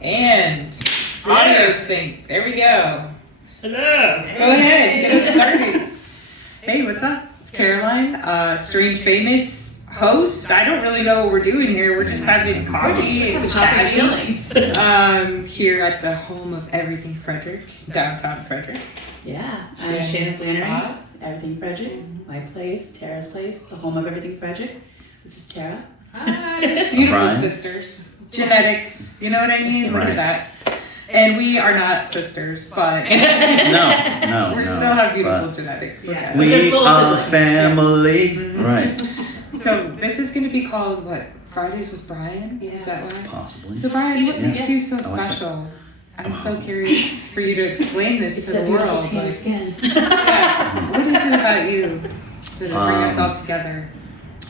And audio sync. There we go. Hello. Go ahead, get us started. Hey, what's up? It's Caroline, strange famous host. I don't really know what we're doing here. We're just having coffee and chatting. Here at the home of Everything Frederick, downtown Frederick. Yeah, I'm Shannon, Flannery, Everything Frederick. My place, Tara's place, the home of Everything Frederick. This is Tara. Hi. Beautiful Bryan. Sisters. Genetics, you know what I mean? Look Right. at that. And we are not sisters, but No. we still have beautiful genetics. Look at They're We soul are siblings. family. Mhm. Right. So this is going to be called what? Fridays with Bryan? Is that why? Possibly. So Bryan, what makes you so I like special? I'm so curious for you to explain this It's to that the beautiful world. tan Like, skin. yeah, what is it about you that bring us all together?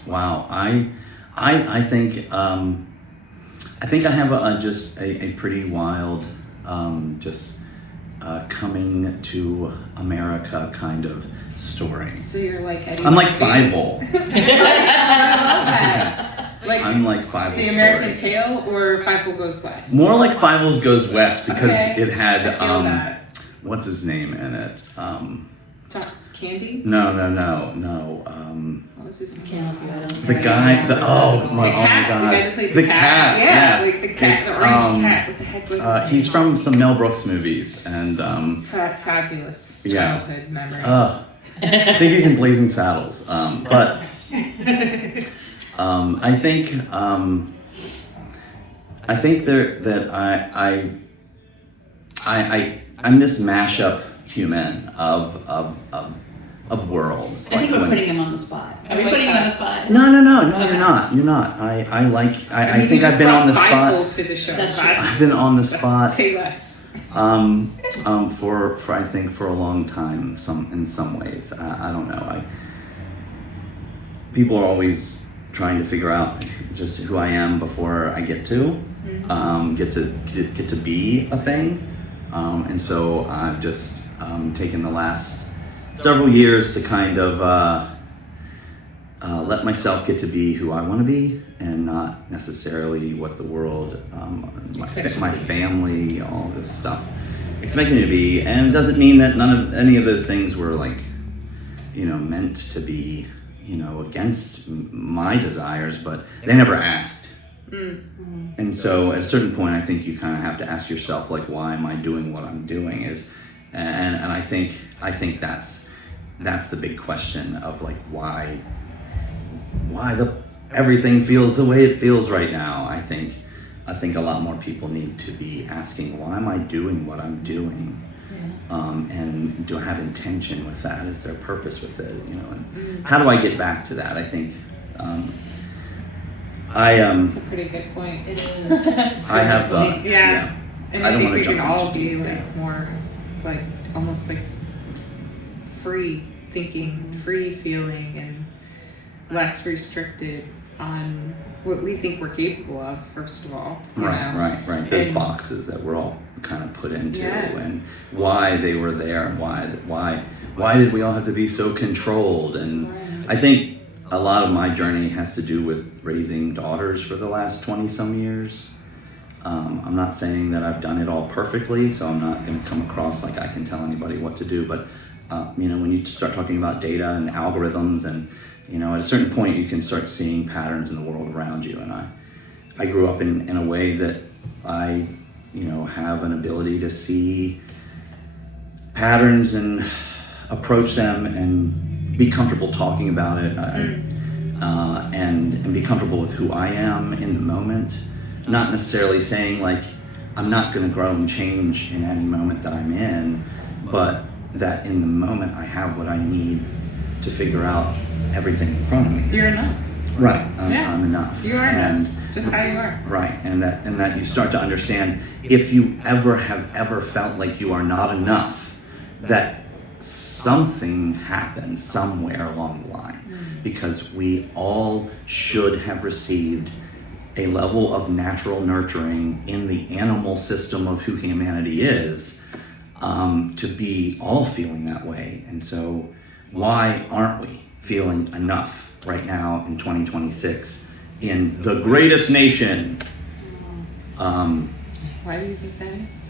Wow. I think I have just a pretty wild coming to America kind of story. So you're like Eddie I'm like Murphy. Fievel. I love that. Like I'm like Fievel's the American story. Tale or Fievel Goes West? More like Fievel's Goes West because Okay. it had I feel that. what's his name in it? Candy? No. What was his name? Can't help you, I don't The know. guy, The cat. my The guy god, that played the cat. Yeah, like the cat, It's, the orange cat. What the heck was his name? he's from some Mel Brooks movies, and Fabulous Yeah. childhood memories. I think he's in Blazing Saddles. But I think that I'm this mashup human of worlds. I think Like we're when- putting him on the spot. Are we like putting him on that. the spot? No, Okay. you're not. You're not. I You think just I've been on the brought spot. Fievel to the show. That's true. I've been on the spot. Say less. For I think for a long time. In some ways, I don't know. People are always trying to figure out just who I am before I get to get to be a thing, and so I've just taken the last several years to kind of let myself get to be who I want to be, and not necessarily what the world, my family, all this stuff expect me to be. And it doesn't mean that any of those things were like, meant to be, against my desires, but they never asked. And so at a certain point, I think you kind of have to ask yourself, like, why am I doing what I'm doing? And I think that's the big question of like why everything feels the way it feels right now. I think a lot more people need to be asking, why am I doing what I'm doing? And do I have intention with that? Is there a purpose with it? And how do I get back to that? I think That's a pretty good point. It is. I have Yeah. And I I don't think wanna we can jump all into be deep like down. more, like almost like free thinking, free feeling, and less restricted on what we think we're capable of. First of all, you know? Right. Those And- boxes that we're all kind of put into, Yeah. and why they were there, and why did we all have to be so controlled? And Right. I think a lot of my journey has to do with raising daughters for the last 20 some years. I'm not saying that I've done it all perfectly, so I'm not going to come across like I can tell anybody what to do. But when you start talking about data and algorithms, and at a certain point you can start seeing patterns in the world around you. And I grew up in a way that I have an ability to see patterns and approach them and be comfortable talking about it, and be comfortable with who I am in the moment. Not necessarily saying like I'm not going to grow and change in any moment that I'm in, but that in the moment I have what I need to figure out everything in front of me. You're enough. Right, Yeah. I'm enough. You are and enough. Just how you are. Right, and that you start to understand, if you ever felt like you are not enough, that something happened somewhere along the line, because we all should have received a level of natural nurturing in the animal system of who humanity is, to be all feeling that way. And so why aren't we feeling enough right now in 2026 in the greatest nation? Well, Why do you think that is?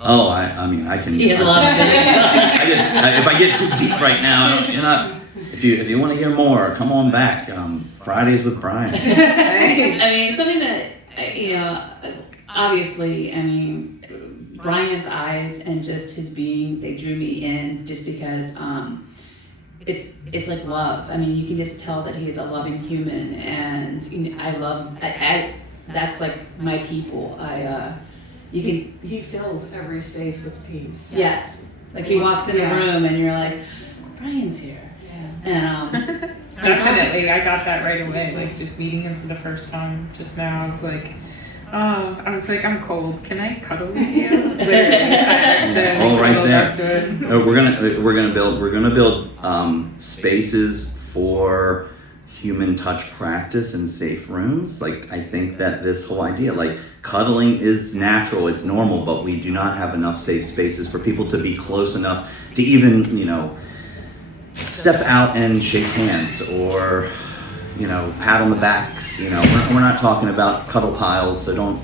Oh, I mean, I can. He has a lot of opinions. If I get too deep right now, you're not. If you want to hear more, come on back. Fridays with Bryan. I mean, something that, obviously, I mean, Bryan's eyes and just his being, they drew me in just because it's like love. I mean, you can just tell that he is a loving human, and I that's like my people. He fills every space with peace. Yes. Like he walks in a room and you're like, Bryan's here. Yeah. And Definitely, I got that right away. Like just meeting him for the first time just now, I was like, I'm cold. Can I cuddle with you? Literally sat next to him. All right cuddled there. up to him. We're gonna build spaces for human touch practice in safe rooms. Like I think that this whole idea, like cuddling is natural, it's normal, but we do not have enough safe spaces for people to be close enough to even, step out and shake hands or, pat on the backs. We're not talking about cuddle piles, so don't,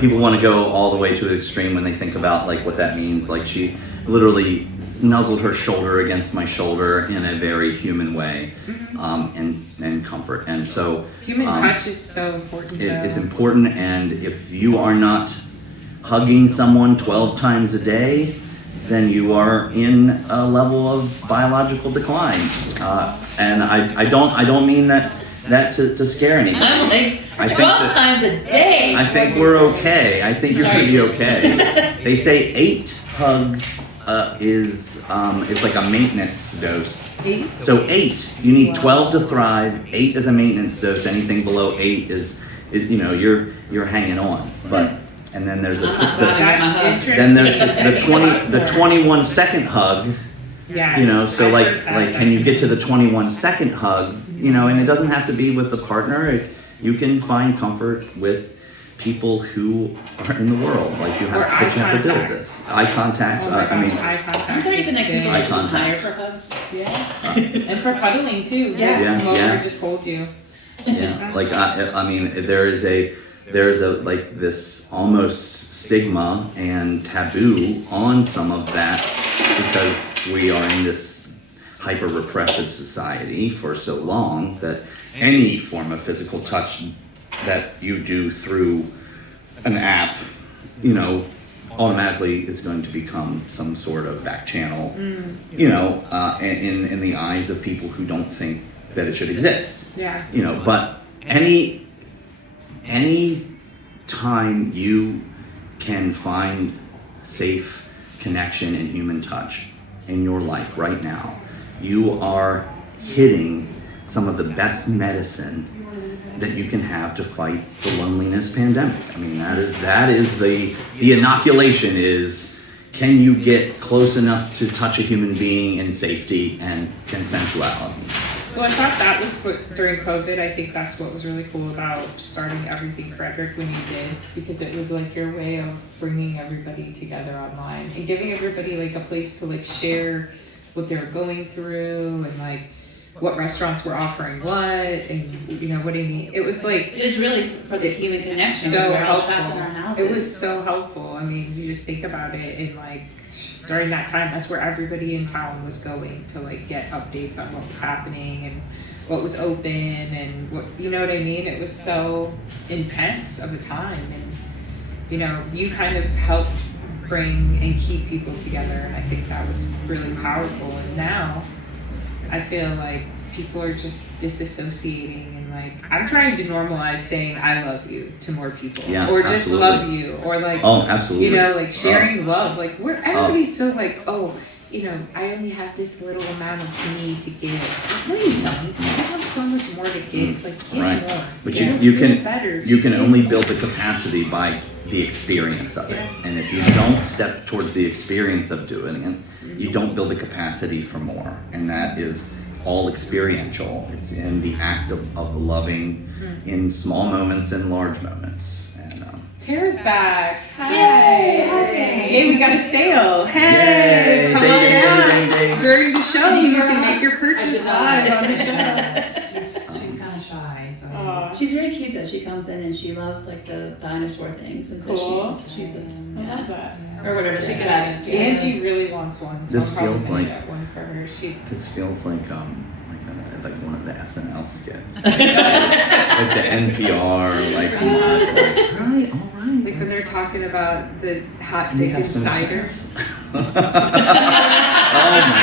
people want to go all the way to the extreme when they think about like what that means. Like she literally nuzzled her shoulder against my shoulder in a very human way, and comfort. And so Human touch is so important. it's important, and if you are not hugging someone 12 times a day, then you are in a level of biological decline. And I don't mean that to scare anybody. I'm like, I 12 times a day. I think we're okay. I think you're pretty okay. They say 8 hugs is like a maintenance dose. So 8, you need 12 to thrive. 8 is a maintenance dose. Anything below 8 is you're hanging on. But and then there's the 21 second hug. Yes, So like can you get to the 21 second hug? And it doesn't have to be with a partner. You can find comfort with people who are in the world. Like you have to build this eye contact. Oh my gosh, eye Aren't contact. there even like people that Eye you can hire contact. for hugs? Yeah, and for cuddling too. Yeah. Just hold you. Yeah, like I mean, there is a like this almost stigma and taboo on some of that because we are in this hyper repressive society for so long that any form of physical touch that you do through an app, automatically is going to become some sort of back channel, in the eyes of people who don't think that it should exist. Yeah. But any time you can find safe connection and human touch in your life right now, you are hitting some of the best medicine that you can have to fight the loneliness pandemic. I mean, that is the inoculation is, can you get close enough to touch a human being in safety and consensuality? Well, I thought that was during COVID. I think that's what was really cool about starting Everything Frederick when you did, because it was like your way of bringing everybody together online and giving everybody like a place to like share what they were going through and like what restaurants were offering what, and what do you mean? It was like It was really for the human connection. so we're all trapped in our helpful. houses. It was so helpful. I mean, you just think about it, and like during that time, that's where everybody in town was going to like get updates on what was happening and what was open and what, you know what I mean? It was so intense of a time, and you kind of helped bring and keep people together, and I think that was really powerful. And now I feel like people are just disassociating, and like I'm trying to normalize saying I love you to more people, or just absolutely. love you, or like absolutely. like sharing love. Like everybody's so like, I only have this little amount of me to give. No, you don't. You have so much more to give. Like give Right. more. But It'll you feel can better if you can give. only build the capacity by the experience of it. Yeah. And if you don't step towards the experience of doing it, you don't build the capacity for more. And that is all experiential. It's in the act of loving in small moments and large moments. And Tara's back. Hi. Yay. Hey, we got a sale. Hey, Yay. come Ding, on ding, out. ding, ding, ding. During the show, you can make your purchase live on the show. She's kind of shy, so. Aw. she's very cute though. She comes in and she loves like the dinosaur things, and so Cool. she's a I love that. Or whatever she Yeah. gets. Angie really wants one. So This I'm probably feels gonna like- get one for her. This feels like one of the SNL skits, like the NPR, like, come on, like, right, all right. Like when they're talking about the hot We dick have and some- cider. Oh my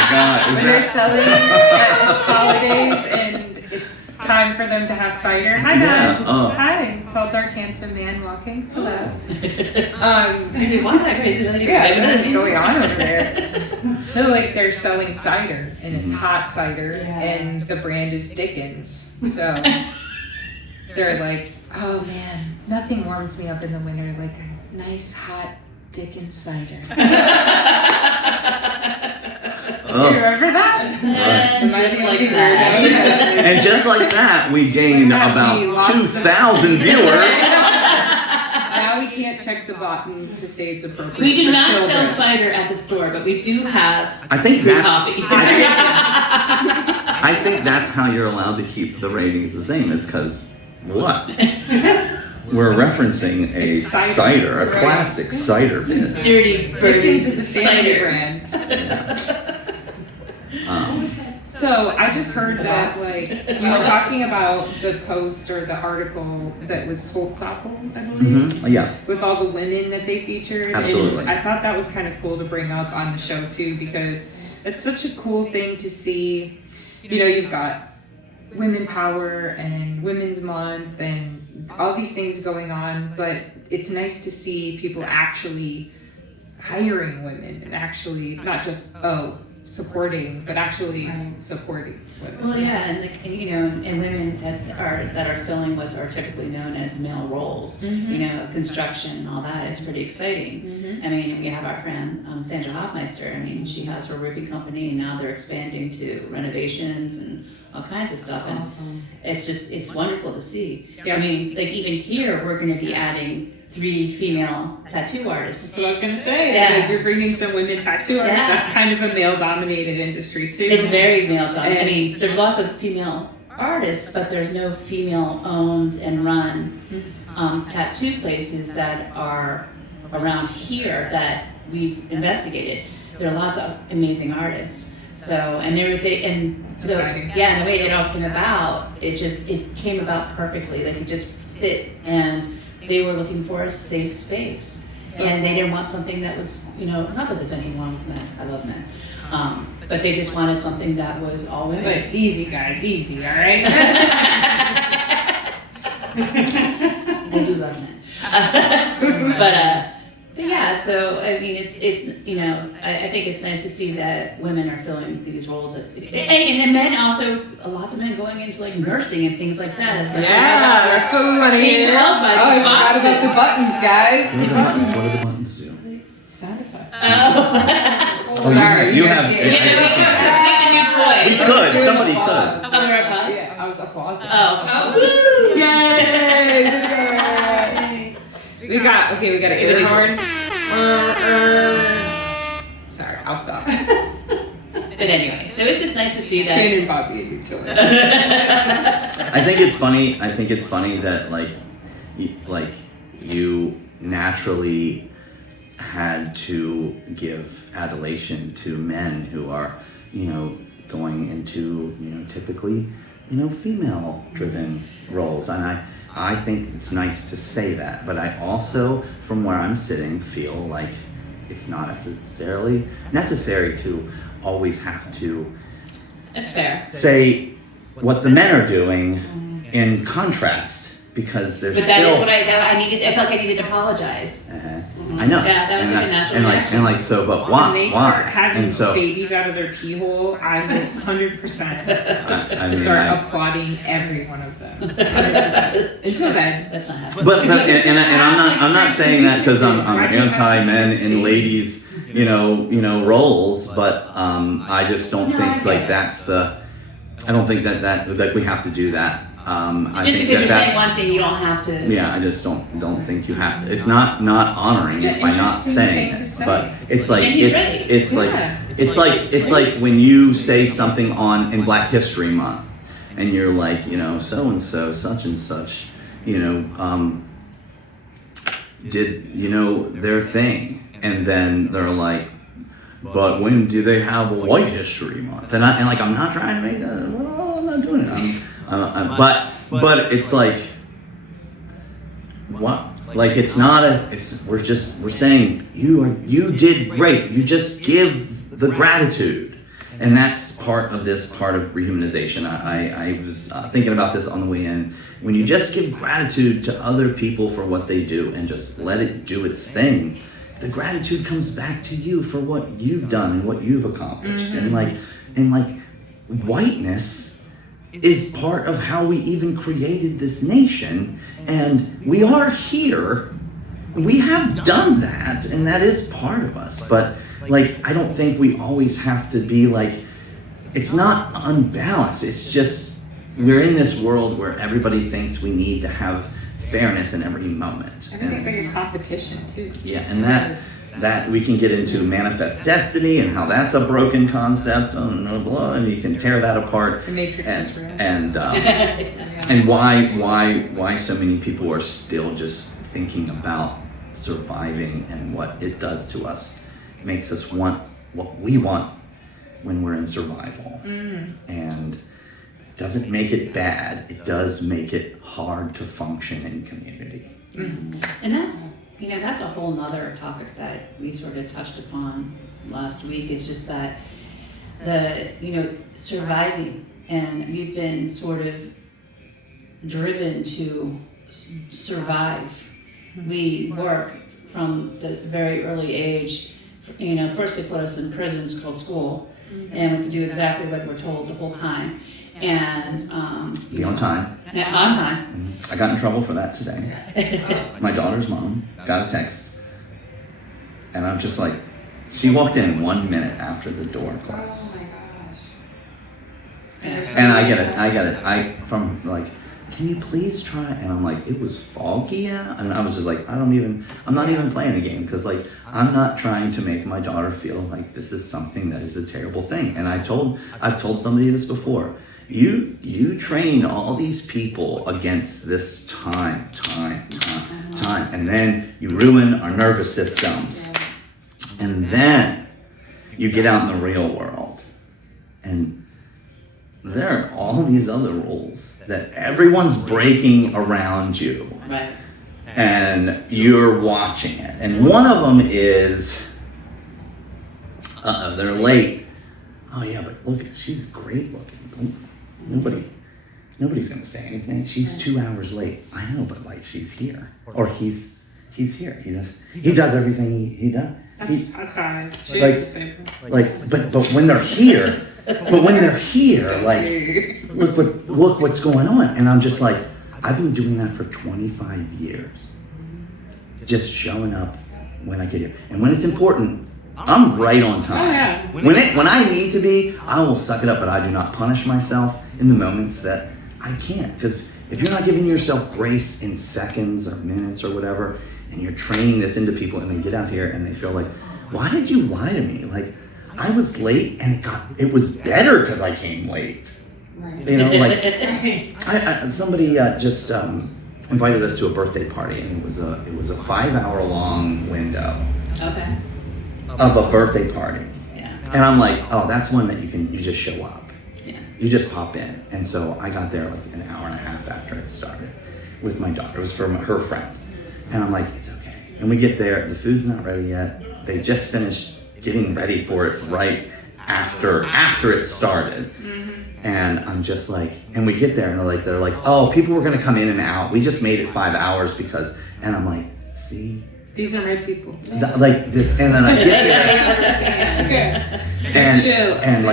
God! Is When they're that? selling at holidays and it's time for them to have cider. Hi Yeah, guys. oh. Hi. Tall, dark, handsome man walking. Hello. Why that crazy lady? Yeah, what is going on over there? No, like they're selling cider and it's hot cider and the brand is Dickens. So they're like, oh man, nothing warms me up in the winter like a nice hot Dickens cider. Oh. You remember that? And just like Weirdo. that. And just like that, we gained about 2,000 viewers. Now we can't check the button to say it's appropriate. We do for not sell children. cider at the store, but we do have I think free that's. coffee. I think that's how you're allowed to keep the ratings the same. Is because what? We're referencing a It's cider. cider, a Right. classic cider business. Dirty Dickens is a family cider brand. Um, So I just heard that like you were talking about the post or the article that was Holzapfel, I believe, yeah. with all the women that they featured. Absolutely. And I thought that was kind of cool to bring up on the show too because it's such a cool thing to see. You know, you've got women power and women's month and all these things going on, but it's nice to see people actually hiring women and actually not just supporting, but actually supporting women. Well, yeah, and like, you know, and women that are filling what are typically known as male roles, you know, construction and all that. It's pretty exciting. I mean, we have our friend Sandra Hoffmeister. I mean, she has her roofing company, and now they're expanding to renovations and all kinds of stuff. And it's wonderful to see. Yeah. I mean, like even here, we're going to be adding 3 female tattoo artists. That's what I was gonna say. Yeah. Like you're bringing some women tattoo artists. Yeah. That's kind of a male-dominated industry too. It's very male dominated. I And- mean, there's lots of female artists, but there's no female-owned and run tattoo places that are around here that we've investigated. There are lots of amazing artists. So, and exciting. yeah, and the way it all came about, it came about perfectly. Like it just fit, and they were looking for a safe space. And they didn't want something that was, you know, not that there's anything wrong with men. I love men. But they just wanted something that was all women. But easy, guys, easy. All right. I do love men. But yeah, so I mean, it's you know, I think it's nice to see that women are filling these roles, and then men also, lots of men going into like nursing and things like that. It's like, Yeah, that's what we want to Can't hear. help but Oh, I forgot about the boxes. buttons, guys. What do the buttons? What do the buttons do? Sound effect. Oh. Oh, you have. Yeah, we We could. could. Somebody could. Oh, we're applause? Yeah, I was applauding. Oh, woo! Yay! We got an air horn. Sorry, I'll stop. But anyway, so it's just nice to see that. Shannon Bobby utility. I think it's funny. I think it's funny that you naturally had to give adulation to men who are, you know, going into, you know, typically, you know, female-driven roles, and I think it's nice to say that, but I also, from where I'm sitting, feel like it's not necessarily necessary to always have to That's fair. say what the men are doing in contrast, because there's But that still. is what I needed. I felt like I needed to apologize. I know. Yeah, that was and like a natural and reaction. like so, but why? When they why? start having And so, babies out of their pee hole, I will 100% I mean, start I- applauding every one of them. 100%. Until then, That's not happening. But and I'm not saying that because I'm anti men and ladies, you know roles, but I just don't No, I think get like it. that's the. I don't think that we have to do that. I Just think because you're that's, saying one thing, you don't have to. Yeah, I just don't think you have. It's not honoring It's it an by not interesting saying thing to it, say. but it's like And he's right. it's like when you say something in Black History Month, and you're like, you know, so and so, such and such, did, their thing. And then they're like, but when do they have a White History Month? And I'm not trying to make that, well, I'm not doing it. But it's like, what? Like, it's not we're saying you did great. You just give the gratitude. And that's part of rehumanization. I was thinking about this on the way in. When you just give gratitude to other people for what they do and just let it do its thing, the gratitude comes back to you for what you've done and what you've accomplished. Mm-hmm. And whiteness is part of how we even created this nation. And we are here. We have done that, and that is part of us. But I don't think we always have to be it's not unbalanced. It's just we're in this world where everybody thinks we need to have fairness in every moment. Everything's like a competition too. Yeah, and that we can get into manifest destiny and how that's a broken concept. Oh no, blah, and you can tear that apart. The Matrix is real. And why so many people are still just thinking about surviving and what it does to us. It makes us want what we want when we're in survival. And doesn't make it bad. It does make it hard to function in community. And that's a whole nother topic that we sort of touched upon last week, is just that surviving, and we've been sort of driven to survive. We work from the very early age. First they put us in prisons called school, and we have to do exactly what we're told the whole time. And be on time. On time. I got in trouble for that today. My daughter's mom got a text, and I'm just like, she walked in 1 minute after the door closed. Oh my gosh. And I get it. From can you please try? And I'm like, it was foggy, yeah. And I was just like, I'm not even playing the game, because I'm not trying to make my daughter feel like this is something that is a terrible thing. And I've told somebody this before. You train all these people against this time, and then you ruin our nervous systems. And then you get out in the real world, and there are all these other rules that everyone's breaking around you. Right. And you're watching it. And one of them is, they're late. Oh yeah, but look, she's great looking. Nobody's gonna say anything. She's 2 hours late. I know, but she's here. Or he's here. He does everything he does. That's fine. She does the same thing. But when they're here, look what's going on. And I'm just like, I've been doing that for 25 years. Just showing up when I get here. And when it's important, I'm right on time. Oh, yeah. When I need to be, I will suck it up, but I do not punish myself in the moments that I can't. Because if you're not giving yourself grace in seconds or minutes or whatever, and you're training this into people, and they get out here and they feel like, why did you lie to me? I was late, and it was better because I came late. Right. Somebody just invited us to a birthday party, and it was a 5-hour long window. Okay. Of a birthday party. Yeah. And I'm like, oh, that's one that you just show up. Yeah. You just pop in. And so I got there an hour and a half after it started with my daughter. It was from her friend. And I'm like, it's okay. And we get there, the food's not ready yet. They just finished getting ready for it right after it started. And I'm just like, and we get there and they're like, oh, people were gonna come in and out. We just made it 5 hours because, and I'm like, see? These are my people. This, and then I get there, and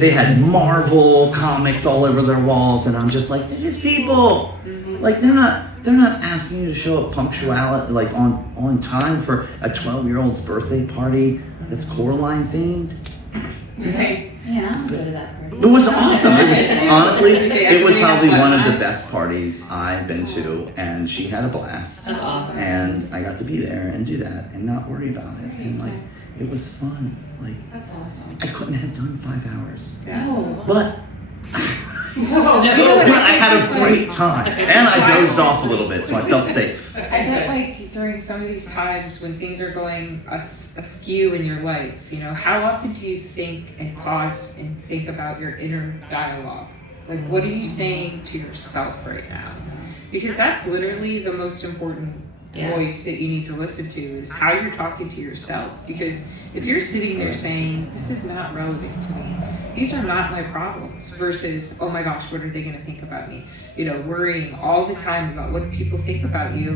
they had Marvel comics all over their walls, and I'm just like, they're just people. They're not asking you to show up punctuality, on time for a 12-year-old's birthday party that's Coraline themed. Right. Yeah, I'll go to that party. It was awesome. It was probably one of the best parties I've been to, and she had a blast. That's awesome. And I got to be there and do that and not worry about it. And it was fun. That's awesome. I couldn't have done 5 hours. Yeah. No. But Whoa. But I had a great time, and I dozed off a little bit, so I felt safe. I bet like during some of these times when things are going askew in your life, you know, how often do you think and pause and think about your inner dialogue? Like, what are you saying to yourself right now? Because that's literally the most important voice that you need to listen to, is how you're talking to yourself. Because if you're sitting there saying, this is not relevant to me, these are not my problems, versus, oh my gosh, what are they going to think about me? You know, worrying all the time about what people think about you.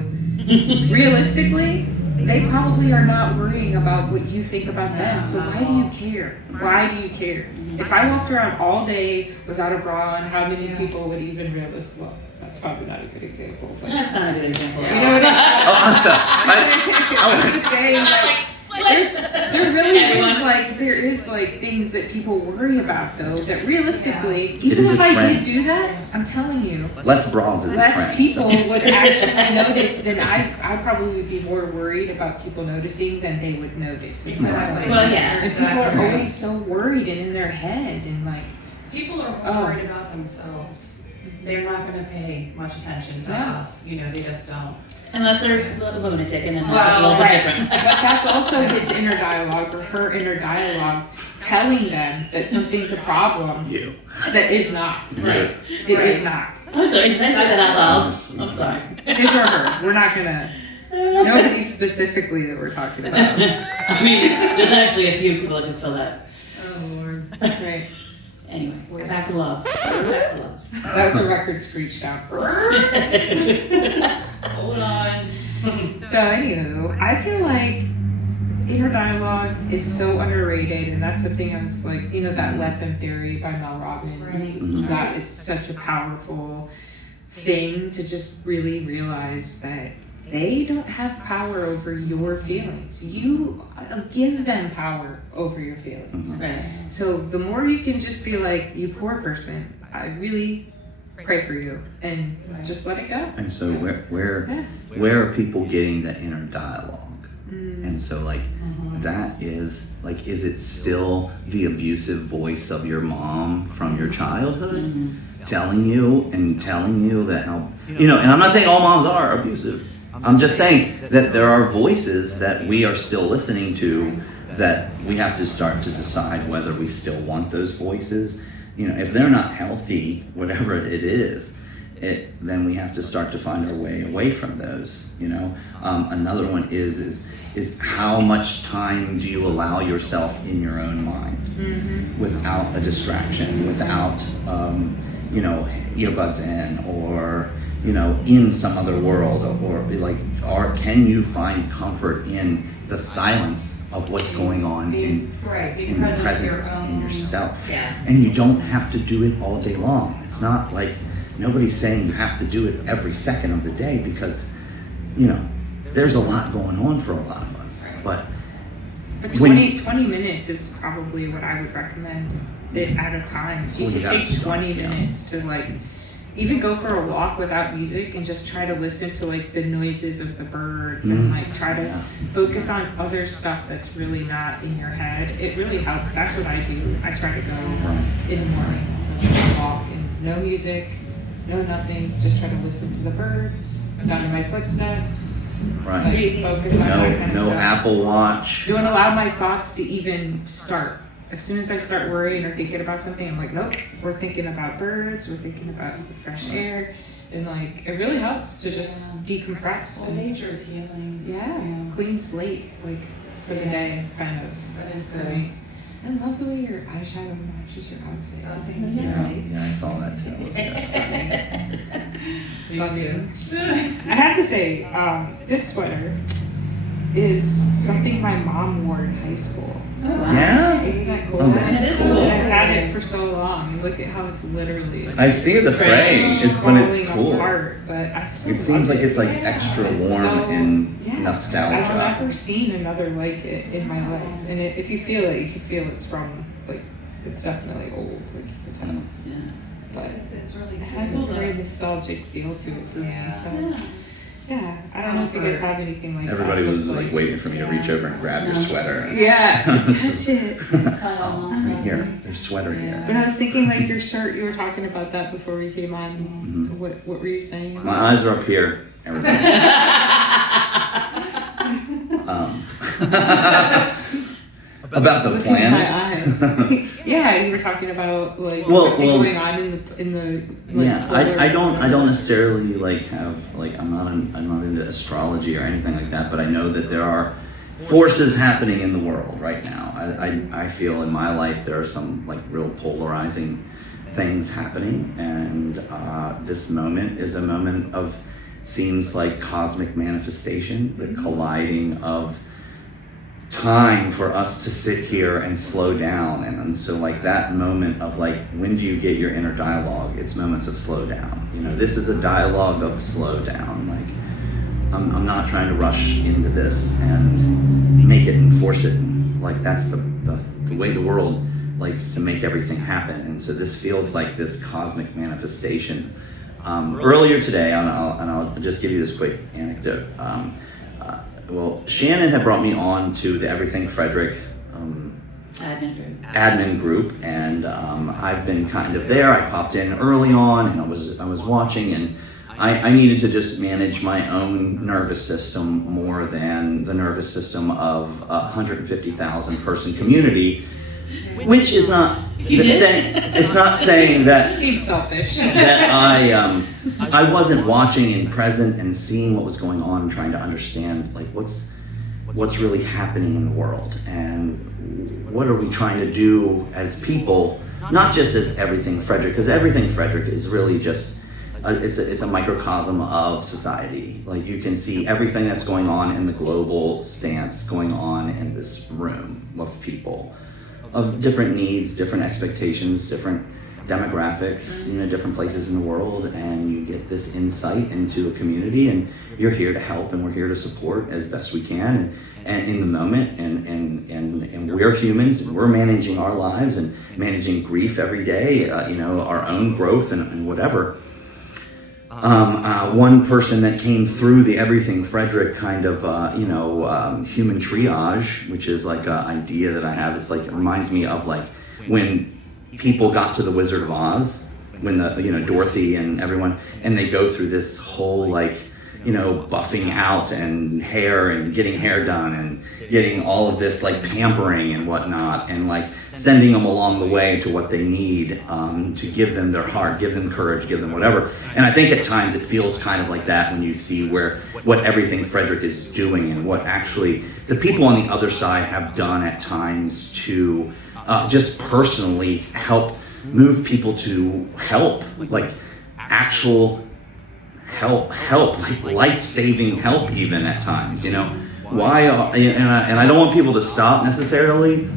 Realistically, they probably are not worrying about what you think about them. So why do you care? Why do you care? If I walked around all day without a bra on, how many people would even realize, well, that's probably not a good example. But That's not a good example. you know what Oh, I'm saying? There really is like things that people worry about though, that realistically, even is if a I trend. did do that, I'm telling you, less bras is a less trend. people would actually notice. Then I probably would be more worried about people noticing than they would notice. Is what I would. Well, yeah. And people are always so worried and in their head and like, People are more worried about themselves. They're not going to pay much attention to us. You know, they just don't. Unless they're a lunatic, and then that's just a little bit different. But that's also his inner dialogue or her inner dialogue telling them that something's a problem You. that is not. Right. It is not. I'm sorry, did I say that out loud? I'm sorry. His or her. We're not gonna. Nobody specifically that we're talking about. I mean, there's actually a few people that can fill that. Oh, Lord. Right. Anyway, back to love. Back to love. That was a record screech sound. Hold on. So anywho, I feel like inner dialogue is so underrated, and that's the thing. I was like, you know, that "Let Them" theory by Mel Robbins. Right. That is such a powerful thing to just really realize that they don't have power over your feelings. You give them power over your feelings. Right. So the more you can just be like, you poor person, I really pray for you, and just let it go. And so where are people getting the inner dialogue? And so like that is like, is it still the abusive voice of your mom from your childhood telling you that how, you know, and I'm not saying all moms are abusive. I'm just saying that there are voices that we are still listening to that we have to start to decide whether we still want those voices. You know, if they're not healthy, whatever it is, then we have to start to find our way away from those. You know, another one is how much time do you allow yourself in your own mind without a distraction, without you know, earbuds in, or you know, in some other world, or can you find comfort in the silence of what's going on in the present in yourself? Yeah. And you don't have to do it all day long. It's not like nobody's saying you have to do it every second of the day, because you know there's a lot going on for a lot of us. But 20 minutes is probably what I would recommend it at a time. If you Well, could you take gotta 20 start, minutes to like even go for a walk without music and just try to listen to like the noises of the birds and like try to focus on other stuff that's really not in your head. It really helps. That's what I do. I try to go in the morning for like a walk and no music, no nothing. Just try to listen to the birds, sound of my footsteps. Right. Really focus on that kind of No stuff. Apple Watch. Don't allow my thoughts to even start. As soon as I start worrying or thinking about something, I'm like, nope, we're thinking about birds, we're thinking about the fresh air. And like, it really helps to just decompress. Well, And, nature is healing. yeah, clean slate, like, for the day, kind of. That is good. Right. I love the way your eyeshadow matches your outfit. Oh, thank you. Yeah, I saw that too. It's stunning. I have to say, this sweater is something my mom wore in high school. Yeah? Isn't that cool? Oh, that's cool. And I've had it for so long. Look at how it's literally like, I've seen the frame. It's when it's falling cool. apart, but I still It seems love like it's like it. extra It's warm so- and yeah. I've nostalgia. never seen another like it in my life, and if you feel it, you can feel it's from like it's definitely old, like you can tell. Yeah. But It's really it good. has a very nostalgic feel to it for me. So Yeah, I don't know if you guys have anything like Everybody that. was like waiting for me to reach over and grab your sweater. Yeah, touch it. Here, there's sweater here. But I was thinking like your shirt, you were talking about that before we came on. What were you saying? My eyes are up here. Everybody. About the planets. Yeah, you were talking about like well, something going on in the like, yeah. I don't necessarily like have like I'm not into astrology or anything like that, but I know that there are forces happening in the world right now. I feel in my life there are some like real polarizing things happening, and this moment is a moment of seems like cosmic manifestation, the colliding of time for us to sit here and slow down. And so like that moment of like, when do you get your inner dialogue? It's moments of slow down. You know, this is a dialogue of slow down. Like I'm not trying to rush into this and make it and force it. And like that's the way the world likes to make everything happen. And so this feels like this cosmic manifestation. Earlier today, and I'll just give you this quick anecdote. Well, Shannon had brought me on to the Everything Frederick admin group, and I've been kind of there. I popped in early on, and I was watching, and I needed to just manage my own nervous system more than the nervous system of a 150,000 person community, which is not. It's not saying that seems selfish. that I wasn't watching and present and seeing what was going on and trying to understand like what's really happening in the world and what are we trying to do as people, not just as Everything Frederick, because Everything Frederick is really just it's a microcosm of society. Like you can see everything that's going on in the global stance going on in this room of people. Of different needs, different expectations, different demographics, different places in the world, and you get this insight into a community, and you're here to help, and we're here to support as best we can, and in the moment, and we're humans, and we're managing our lives and managing grief every day, our own growth and whatever. One person that came through the Everything Frederick kind of, human triage, which is like an idea that I have. It's like, it reminds me of like when people got to the Wizard of Oz, when Dorothy and everyone, and they go through this whole like, buffing out and hair and getting hair done and getting all of this like pampering and whatnot, and like sending them along the way to what they need to give them their heart, give them courage, give them whatever. And I think at times it feels kind of like that when you see what Everything Frederick is doing and what actually the people on the other side have done at times to just personally help move people to help, like actual help, like life-saving help even at times, Why, and I don't want people to stop necessarily,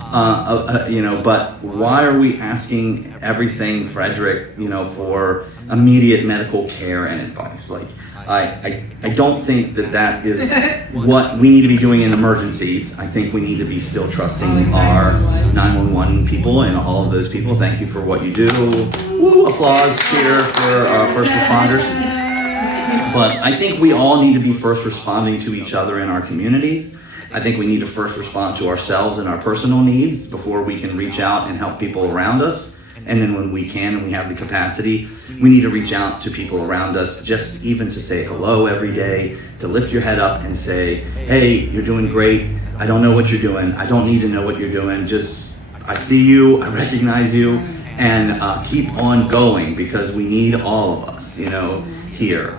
but why are we asking Everything Frederick, for immediate medical care and advice? Like, I don't think that is what we need to be doing in emergencies. I think we need to be still trusting our 911 people and all of those people. Thank you for what you do. Woo, applause, cheer for first responders. But I think we all need to be first responding to each other in our communities. I think we need to first respond to ourselves and our personal needs before we can reach out and help people around us. And then when we can and we have the capacity, we need to reach out to people around us, just even to say hello every day, to lift your head up and say, hey, you're doing great. I don't know what you're doing. I don't need to know what you're doing. Just, I see you, I recognize you, and keep on going, because we need all of us, here.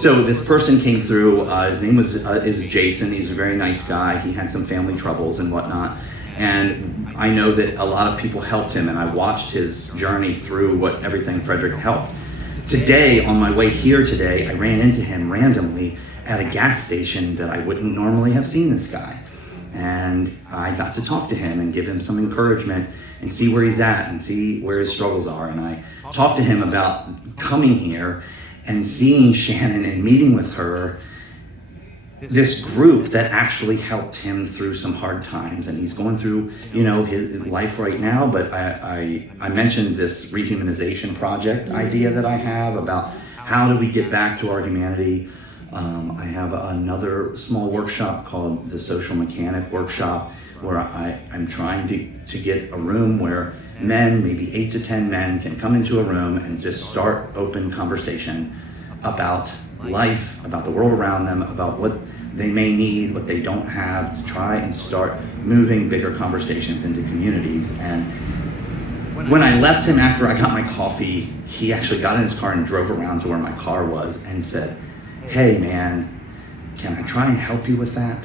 So this person came through, his name is Jason. He's a very nice guy. He had some family troubles and whatnot. And I know that a lot of people helped him, and I watched his journey through what Everything Frederick helped. Today, on my way here today, I ran into him randomly at a gas station that I wouldn't normally have seen this guy. And I got to talk to him and give him some encouragement and see where he's at and see where his struggles are. And I talked to him about coming here and seeing Shannon and meeting with her, this group that actually helped him through some hard times. And he's going through, his life right now. But I mentioned this rehumanization project idea that I have about how do we get back to our humanity. I have another small workshop called the Social Mechanic Workshop, where I'm trying to get a room where men, maybe 8 to 10 men, can come into a room and just start open conversation about life, about the world around them, about what they may need, what they don't have, to try and start moving bigger conversations into communities. And when I left him after I got my coffee, he actually got in his car and drove around to where my car was and said, "Hey man, can I try and help you with that?"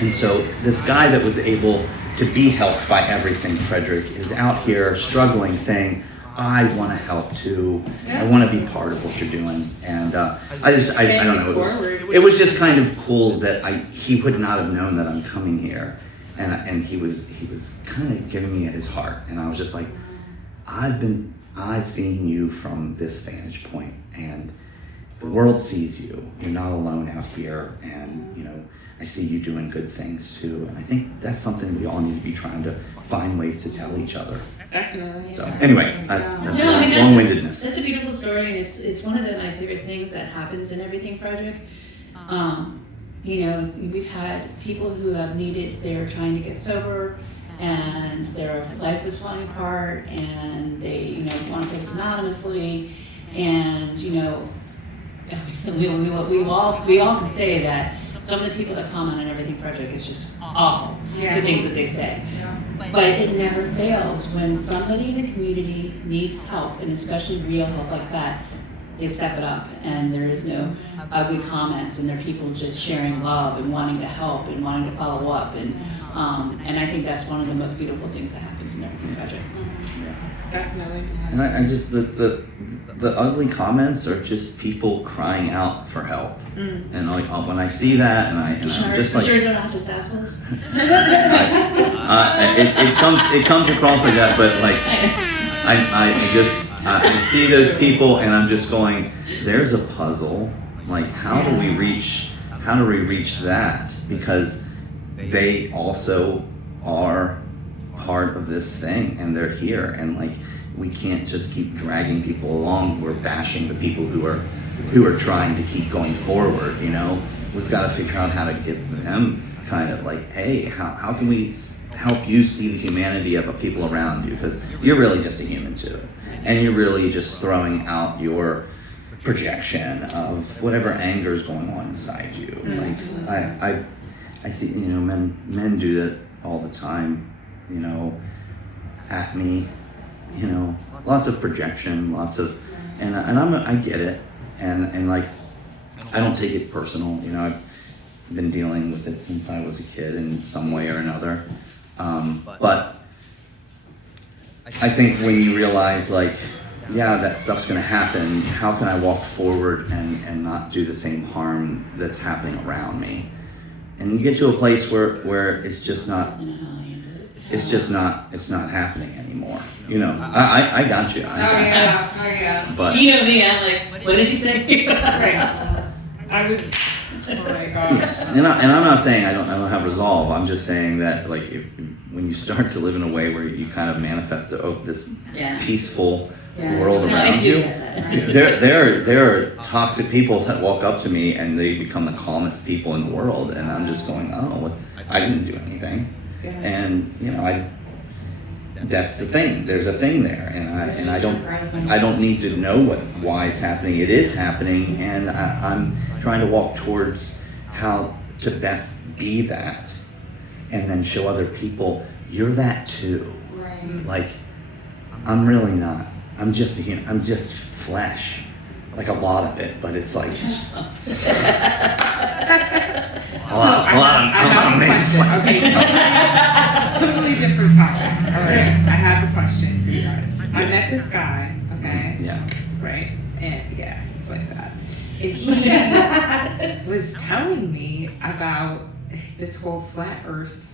And so this guy that was able to be helped by Everything Frederick is out here struggling, saying, "I want to help too. I want to be part of what you're doing." And I don't know. It was just kind of cool that he would not have known that I'm coming here, and he was kind of giving me his heart, and I was just like, I've seen you from this vantage point, and the world sees you. You're not alone out here, and I see you doing good things too. And I think that's something we all need to be trying to find ways to tell each other. Definitely. So anyway, that's long-windedness. That's a beautiful story, and it's one of my favorite things that happens in Everything Frederick. We've had people who have they're trying to get sober, and their life was falling apart, and they want to post anonymously, and we all can say that some of the people that comment on Everything Frederick is just awful, the things that they say. But it never fails when somebody in the community needs help, and especially real help like that, they step it up, and there is no ugly comments, and there are people just sharing love and wanting to help and wanting to follow up, and I think that's one of the most beautiful things that happens in Everything Frederick. Definitely. And I just the ugly comments are just people crying out for help. And when I see that, and I'm just like, sure they're not just assholes. it comes across like that, but like I see those people, and I'm just going, there's a puzzle. Like, how do we reach that? Because they also are part of this thing, and they're here, and like, we can't just keep dragging people along. We're bashing the people who are trying to keep going forward. We've got to figure out how to get them kind of like, hey, how can we help you see the humanity of the people around you? Because you're really just a human too, and you're really just throwing out your projection of whatever anger is going on inside you. Like I see men do that all the time. At me, lots of projection, and I get it, and like, I don't take it personal. I've been dealing with it since I was a kid in some way or another. But I think when you realize, like, yeah, that stuff's gonna happen, how can I walk forward and not do the same harm that's happening around me? And you get to a place where it's just not happening anymore. I got you. Yeah. But me, I'm like, what did you say? Right. I was. Oh my gosh. and I'm not saying I don't have resolve. I'm just saying that, like, when you start to live in a way where you kind of manifest this peaceful world around you, there are toxic people that walk up to me and they become the calmest people in the world, and I'm just going, oh, I didn't do anything. And that's the thing. There's a thing there, and I don't need to know why it's happening. It is happening, and I'm trying to walk towards how to best be that, and then show other people you're that too. Right. Like, I'm really not. I'm just a human. I'm just flesh, like a lot of it, but it's like just a lot of man's flesh. Okay. Totally different topic. All right. I have a question for you guys. I met this guy. Okay. Yeah. Right. And yeah, it's like that. And he was telling me about this whole flat Earth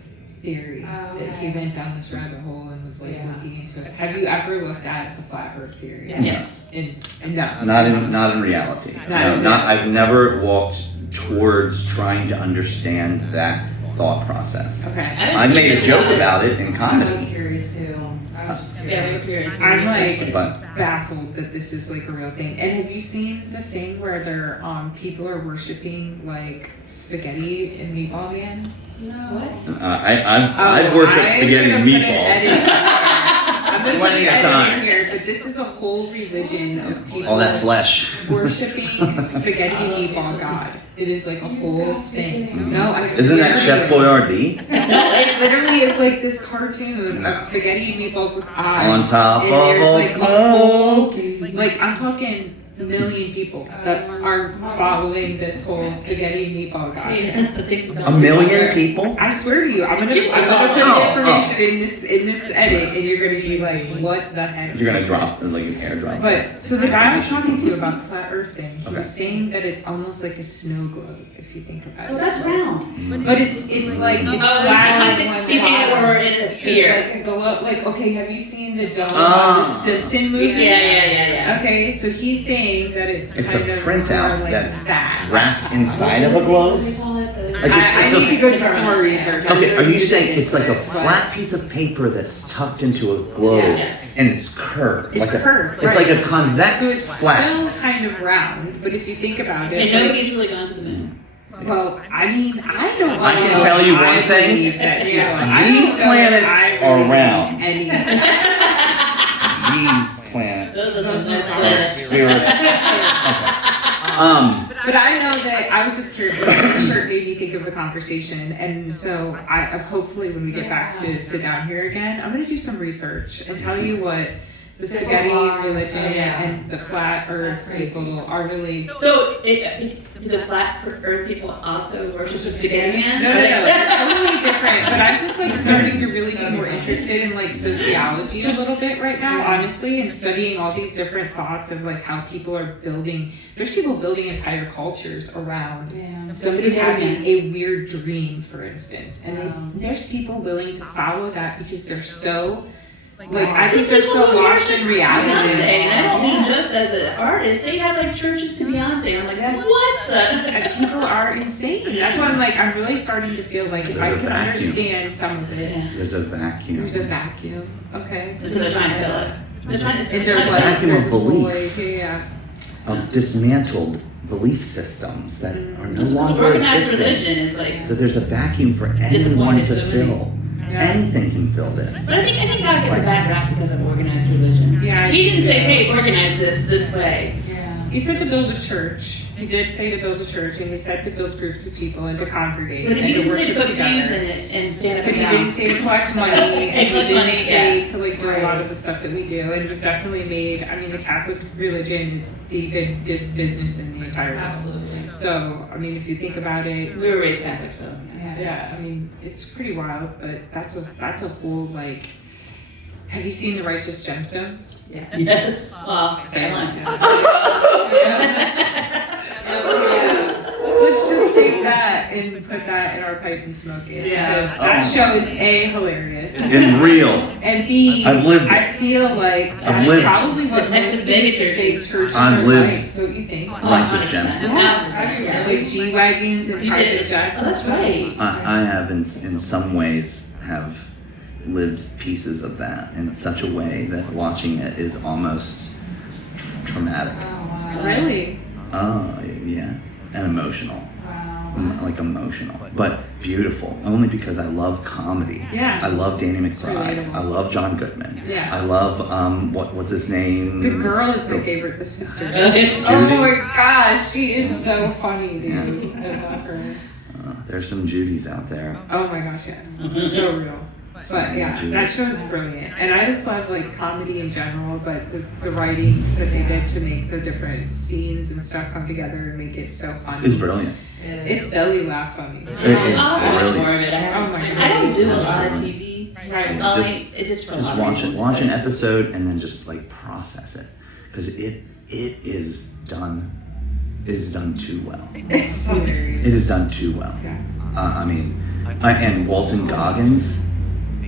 theory, that he went down this rabbit hole and was like looking into it. Have you ever looked at the flat Earth theory? Yes. And no. Not in reality. I've never walked towards trying to understand that thought process. Okay. I made a joke about it in I was comedy. curious too. I was just Yeah, we were curious. curious. I'm like But baffled that this is like a real thing. And have you seen the thing where they're people are worshiping like spaghetti and meatball man? No. What? I've worshipped spaghetti and meatballs. I'm gonna Plenty put of an edit in times. here, but this is a whole religion of people All that flesh. worshiping spaghetti and meatball god. It is like a whole thing. No, I Isn't swear that to Chef you. Boyardee? It literally is like this cartoon of spaghetti and meatballs with eyes. On top and of there's Old like a whole, Smoky. like I'm talking a million people that are following this whole spaghetti and meatball god. A million people? I swear to you, I'm gonna put the information in this edit, and you're gonna be like, what the heck? You're gonna drop like an airdrop. But so the guy I was talking to about the flat Earth thing, he Okay. was saying that it's almost like a snow globe if you think about it. Oh, that's round. But it's like it's flat on one He's saying that side. we're in a It's sphere. like a globe. Like, okay, have you seen the dome Ah. on the Simpson movie? Yeah. Okay, so he's saying that it's It's kind a of printout more like that's that. wrapped inside of a globe? Like I it's need to go through some more research. I'm Okay, are really you saying digging it's like a into it, but- flat piece of paper that's tucked into a globe Yes. and it's curved? It's like curved, It's right. like a convex So it's flat. still kind of round, but if you think about it, And like, nobody's really gone to the moon. well, I mean, I don't. I can know tell you if one I thing. believe that, you know, I These don't know if planets I are believe round. anything. These planets Those are some nice are planets. spirit. But I know that I was just curious. The shirt made me think of the conversation, and so I hopefully when we get back to sit down here again, I'm going to do some research and tell you what the spaghetti religion and the flat Earth people are really. So, do the flat Earth people also worship the spaghetti man? No, they're totally different. But I'm just like starting to really be more interested in like sociology a little bit right now, honestly, and studying all these different thoughts of like how people are building. There's people building entire cultures around somebody having a weird dream, for instance, and there's people willing to follow that because they're so. Like, I think they're so lost in reality. Beyonce, and I don't mean just as an artist. They have like churches to Beyonce. I'm like, what the? And people are insane. That's why I'm like, I'm really starting to feel like if I There's a can vacuum. understand some of it. There's a vacuum. There's a vacuum. Okay. So they're trying to fill it. They're trying to. And they're trying to like, fill it. Vacuum of there's a belief. void, yeah. Of dismantled belief systems that are no Because longer organized existing. religion is like. So there's a vacuum for anyone disappointed to so many. fill. Yeah. Anything can fill this. But I think God gets a bad rap because of organized religions. Yeah, He didn't I say, think so. hey, organize this way. Yeah. He said to build a church. He did say to build a church, and he said to build groups of people and to congregate But and he to didn't say worship to put views in together. it and stand up But and he down. didn't say to collect money, and he collect didn't money, say yeah. to like do a lot of the stuff that we do. And we've definitely made. I mean, the Catholic religion is the biggest business in the entire world. Absolutely. So, I mean, if you think about it, We were raised Catholic, so. yeah, I mean, it's pretty wild. But that's a whole like. Have you seen The Righteous Gemstones? Yes. Well, silence. Let's just take that and put that in our pipe and smoke it. Yeah. Because that show is A, hilarious. In real. And B, I've lived it. I feel like that's lived it. probably what Texas most baby of the big churches. churches I've are lived like, don't you think? Righteous 100%. Gemstones. Yeah, like G-Wagons and You private did. jets. Oh, that's right. I have in some ways have lived pieces of that in such a way that watching it is almost traumatic. Oh, wow. Really? Oh, yeah. And emotional. Wow. Like emotional. But beautiful. Only because I love comedy. Yeah. I love Danny McBride. relatable. I love John Goodman. Yeah. I love, what's his name? The girl is my favorite, the sister. Judy. Oh my gosh, she is so funny, dude. I love her. There's some Judys out there. Oh my gosh, yes. So real. But yeah, that show is brilliant. And I just love like comedy in general, but the writing that they did to make the different scenes and stuff come together and make it so funny. It's brilliant. It's belly laugh funny. It is I'll have to watch really- more of it. Oh my God. I don't do a lot of TV. Right. It just for a lot Just of watch it. reasons, Watch an but- episode and then just like process it, because it is done. It is done too well. It's hilarious. It is done too well. Yeah. I mean, and Walton Goggins,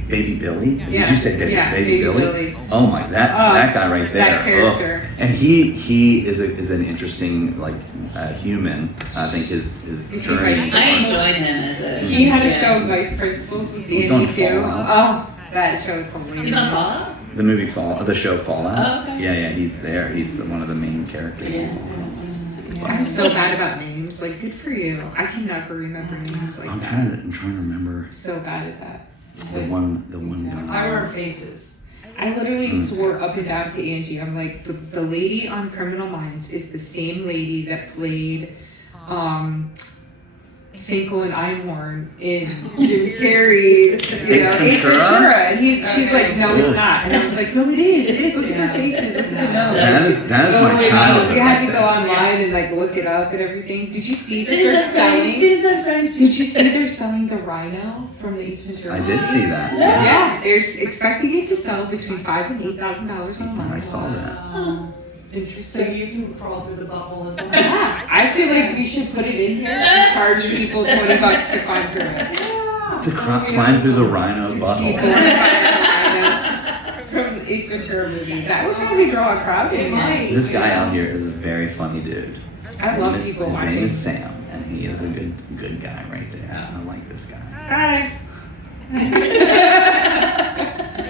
Baby Billy. Did Yeah. you say Baby, Yeah, Baby Baby Billy? Billy. Oh my, that guy right there. That character. And he is an interesting human. I think his journey. I enjoyed him as a. He had a show, Vice Principals, with He's on Danny too. Fallout. Oh, that show is hilarious. He's on Fallout? The movie the show Fallout. Oh, okay. Yeah, he's there. He's one of the main characters. Yeah. I'm so bad about names. Like, good for you. I can never remember names like I'm that. trying to remember So bad at that. the one. I remember faces. I literally swore up and down to Angie. I'm like, the lady on Criminal Minds is the same lady that played Finkel and Einhorn in Jim Carrey's, Ace Ventura. And she's like, no, it's not. And I was like, no, it is. It is. Look at their faces. Look at their nose. That is my childhood. We had to go online and look it up and everything. Did you see that they're selling? Did you see they're selling the rhino from the Ace Ventura? I did see that. Yeah, they're expecting it to sell between $5,000 and $8,000 online. I saw that. So Interesting. you can crawl through the bubble as well. Yeah, I feel like we should put it in here and charge people $20 to climb through it. To climb through the rhino People butthole. from the Ace Ventura movie. That would probably draw a crowd in here. This guy out here is a very funny dude. I love his, people his watching. name is Sam, and he is a good guy right there. I like this guy. Hi.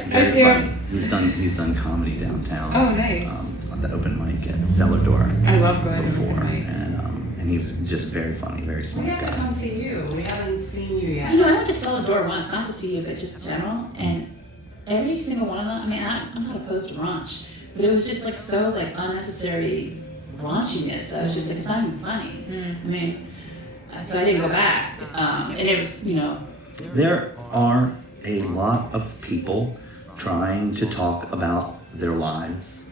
Very Sam. funny. He's done comedy downtown. Oh, nice. At the open mic at Cellar Door I love going to before, open mic. and he was just very funny, very We smart have to come guy. see you. We haven't seen you yet. You know, I went to Cellar Door once, not to see you, but just in general, and every single one of them, I mean, I'm not opposed to raunch, but it was just so unnecessary raunchiness. I was just it's not even funny. I mean, so I didn't go back. And it was, There are a lot of people trying to talk about their lives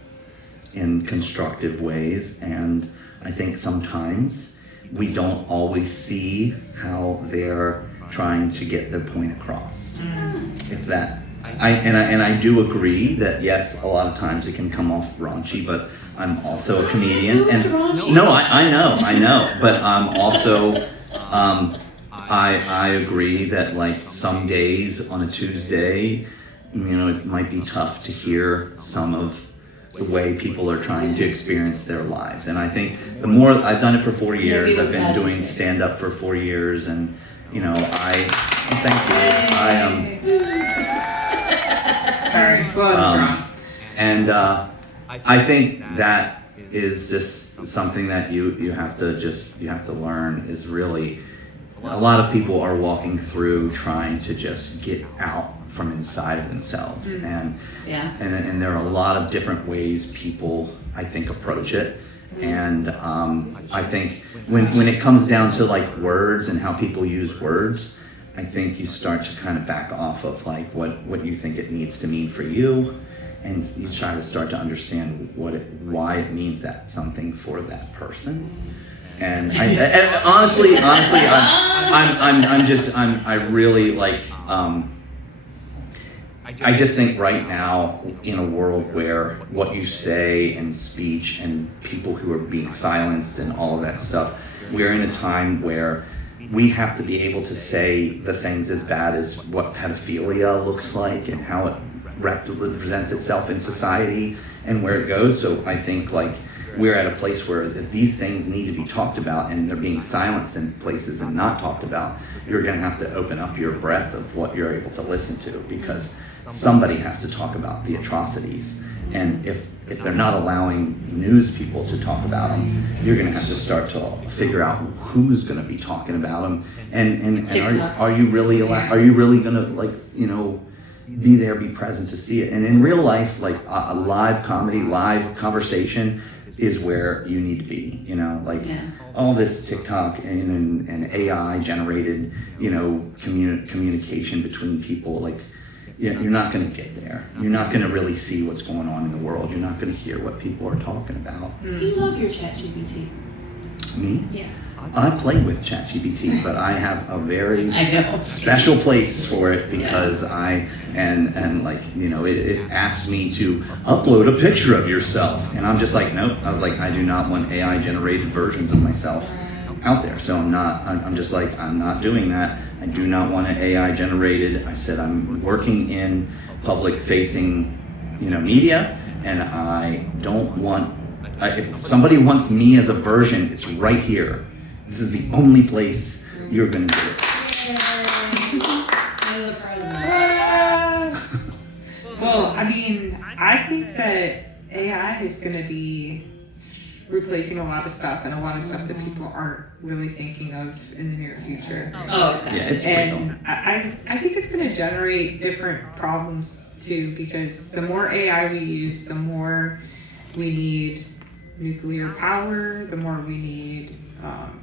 in constructive ways, and I think sometimes we don't always see how they're trying to get their point across. If that, I do agree that yes, a lot of times it can come off raunchy, but I'm also a comedian, and no, I know, but I'm also, I agree that some days on a Tuesday, it might be tough to hear some of the way people are trying to experience their lives. And I think the more I've done it for 4 years, I've been doing stand up for 4 years, and thank you. Sorry, slow down. And I think that is just something that you have to learn is really a lot of people are walking through trying to just get out from inside of themselves, and there are a lot of different ways people I think approach it, and I think when it comes down to words and how people use words, I think you start to kind of back off of what you think it needs to mean for you, and you try to start to understand why it means that something for that person. And honestly, I just think right now in a world where what you say and speech and people who are being silenced and all of that stuff, we're in a time where we have to be able to say the things as bad as what pedophilia looks like and how it represents itself in society and where it goes. So I think we're at a place where if these things need to be talked about and they're being silenced in places and not talked about, you're going to have to open up your breadth of what you're able to listen to, because somebody has to talk about the atrocities. And if they're not allowing news people to talk about them, you're going to have to start to figure out who's going to be talking about them. And are you really going to be there, be present to see it? And in real life, a live comedy, live conversation is where you need to be, all this TikTok and AI generated, communication between people, you're not going to get there. You're not going to really see what's going on in the world. You're not going to hear what people are talking about. You love your ChatGPT. Me? Yeah. I play with ChatGPT, but I have a very special place for it because it asked me to upload a picture of yourself, and I'm just nope. I was I do not want AI generated versions of myself out there, so I'm not doing that. I do not want an AI generated. I said I'm working in public facing, media, and I don't want If somebody wants me as a version, it's right here. This is the only place you're going to do it. Well, I mean, I think that AI is going to be replacing a lot of stuff and a lot of stuff that people aren't really thinking of in the near future. Oh, it's gonna. Yeah, it's And real. I think it's going to generate different problems too, because the more AI we use, the more we need nuclear power, the more we need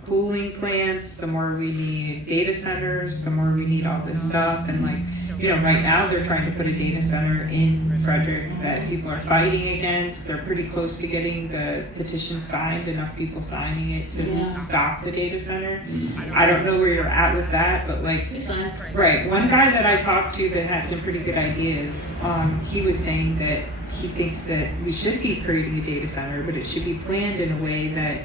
cooling plants, the more we need data centers, the more we need all this stuff. And like, you know, right now they're trying to put a data center in Frederick that people are fighting against. They're pretty close to getting the petition signed, enough people signing it to stop the data center. I don't know where you're at with that, but like, right, one guy that I talked to that had some pretty good ideas, he was saying that he thinks that we should be creating a data center, but it should be planned in a way that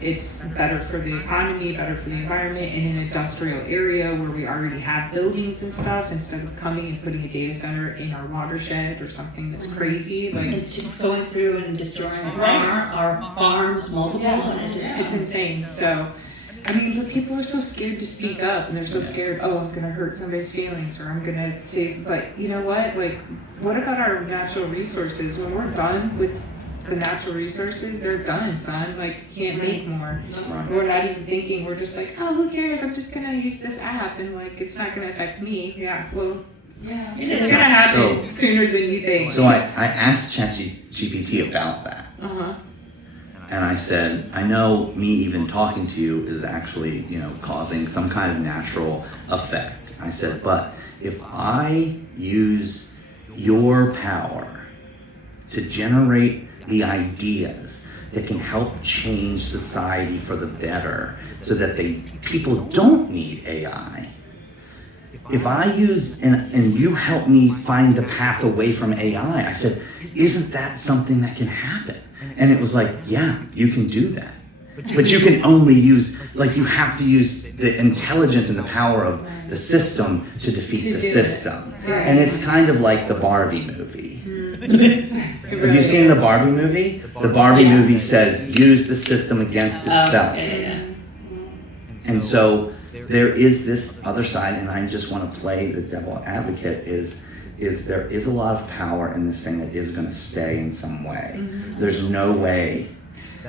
it's better for the economy, better for the environment, in an industrial area where we already have buildings and stuff, instead of coming and putting a data center in our watershed or something that's crazy. Like, And just going through and destroying our farms, multiple, and it just it's insane. So, I mean, but people are so scared to speak up, and they're so scared, oh, I'm gonna hurt somebody's feelings, or I'm gonna say, but you know what? Like, what about our natural resources? When we're done with the natural resources, they're done, son. Like, you can't make more. Right. We're not even thinking, we're just like, oh, who cares? I'm just gonna use this app, and like, it's not gonna affect me. Yeah, well, it's gonna happen sooner than you think. So I asked ChatGPT about that. Uh-huh. And I said, I know me even talking to you is actually, you know, causing some kind of natural effect. I said, but if I use your power to generate the ideas that can help change society for the better so that people don't need AI, if I use, and you help me find the path away from AI, I said, isn't that something that can happen? And it was like, yeah, you can do that. But you can only use, like, you have to use the intelligence and the power of the system to defeat the system. And it's kind of like the Barbie movie. Have you seen the Barbie movie? The Barbie movie says, use the system against itself. And so there is this other side, and I just want to play the devil advocate, is there is a lot of power in this thing that is going to stay in some way. There's no way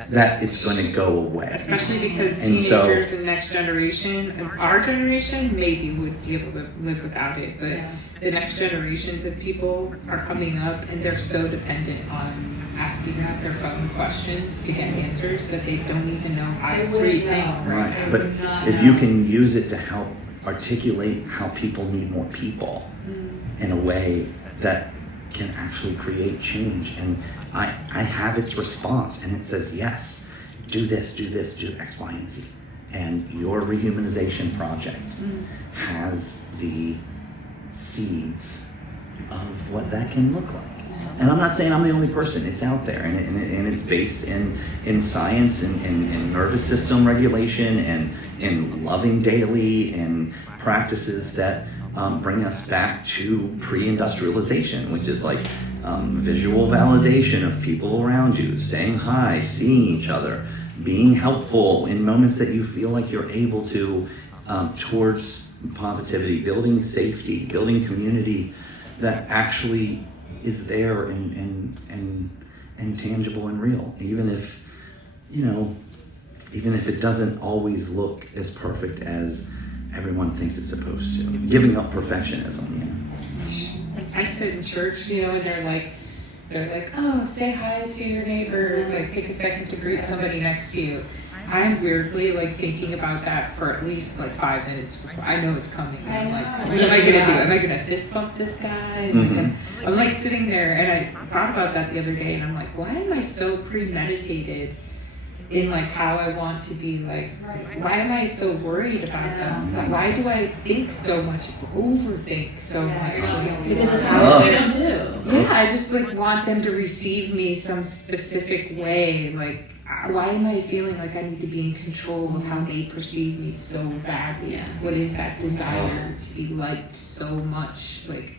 that it's going to go away. Especially because And so- teenagers and next generation, and our generation maybe would be able to live without it, but the next generations of people are coming up and they're so dependent on asking their phone questions to get answers that they don't even know how to free think. Right, but if you can use it to help articulate how people need more people in a way that can actually create change, and I have its response, and it says, yes, do this, do X, Y, and Z. And your rehumanization project has the seeds of what that can look like. And I'm not saying I'm the only person, it's out there, and it's based in science and in nervous system regulation and in loving daily and practices that bring us back to pre-industrialization, which is like visual validation of people around you, saying hi, seeing each other, being helpful in moments that you feel like you're able to, towards positivity, building safety, building community that actually is there and tangible and real, even if, you know, even if it doesn't always look as perfect as everyone thinks it's supposed to. Giving up perfectionism, you know. I sit in church, you know, and they're like, oh, say hi to your neighbor, like take a second to greet somebody next to you. I'm weirdly like thinking about that for at least like 5 minutes before I know it's coming. I'm like, what am I gonna do? Am I gonna fist bump this guy? I'm like sitting there, and I thought about that the other day, and I'm like, why am I so premeditated in like how I want to be? Like, why am I so worried about this? Like, why do I think so much, overthink so much? Because it's how we don't do. Yeah, I just like want them to receive me some specific way. Like, why am I feeling like I need to be in control of how they perceive me so badly? What is that desire to be liked so much? Like,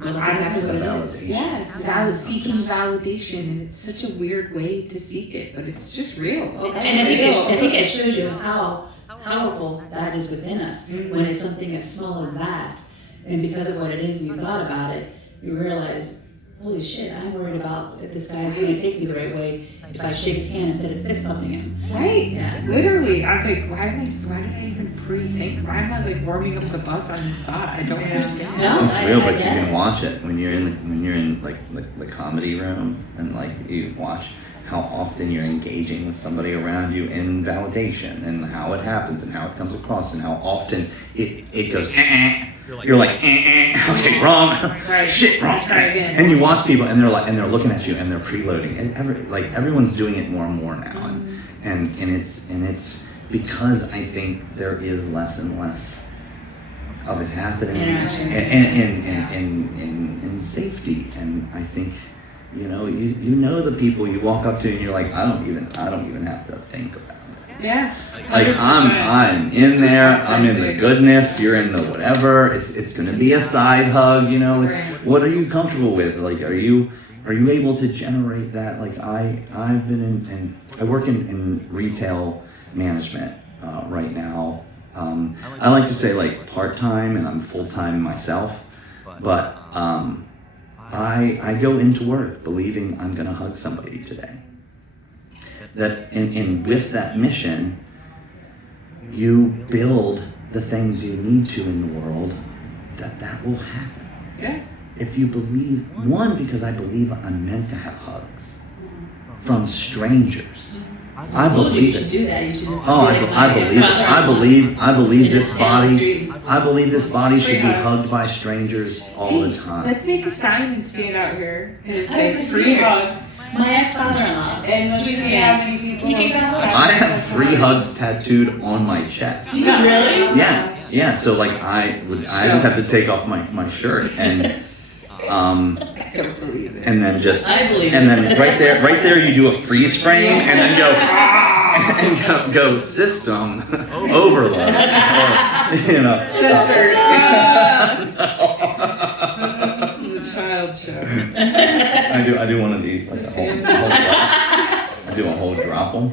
Well, that's exactly what it is. Yeah, it's seeking validation, and it's such a weird way to seek it, but it's just real. And I think it shows you how powerful that is within us when it's something as small as that. And because of what it is and you thought about it, you realize, holy shit, I'm worried about if this guy's going to take me the right way if I shake his hand instead of fist pumping him. Right? Yeah. Literally, I'm like, why did I even pre-think? Why am I like warming up the bus on this thought? I don't understand. No, It's real, but I you get can it. watch it when you're in like the comedy room, and like you watch how often you're engaging with somebody around you in validation and how it happens and how it comes across and how often it goes. You're like, okay, wrong, Right. shit, wrong. Try again. And you watch people, and they're looking at you, and they're preloading, and everyone's doing it more and more now, and it's because I think there is less and less of it happening, Interactions. and in safety, and I think you know the people you walk up to, and you're like, I don't even have to think about it. Yeah. Like 100%. I'm in there. I'm in the goodness. You're in the whatever. It's gonna be a side hug. What are you comfortable with? Like, are you able to generate that? Like I've been I work in retail management right now. I like to say like part-time, and I'm full-time myself, but I go into work believing I'm gonna hug somebody today. That and with that mission, you build the things you need to in the world that will happen. Yeah. If you believe, because I believe I'm meant to have hugs from strangers. I told you believe should it. do that. You should just Oh, be like I my believe it. ex-father-in-law. I believe And this just stand on the body. street. I believe this body should be Free hugs. hugged by strangers all the time. Let's make a sign and stand out here and just I say was free like, hugs. My ex-father-in-law. And let's Sweet see man. how many people. He gave that hug. I have 3 hugs tattooed on my chest. Do you really? Yeah. So like I just have to take off my shirt and I don't believe it. and then just I believe and it. then right there you do a freeze frame and then go and go system overload or Censored. This is a child show. I do one of these like I do a whole drop them.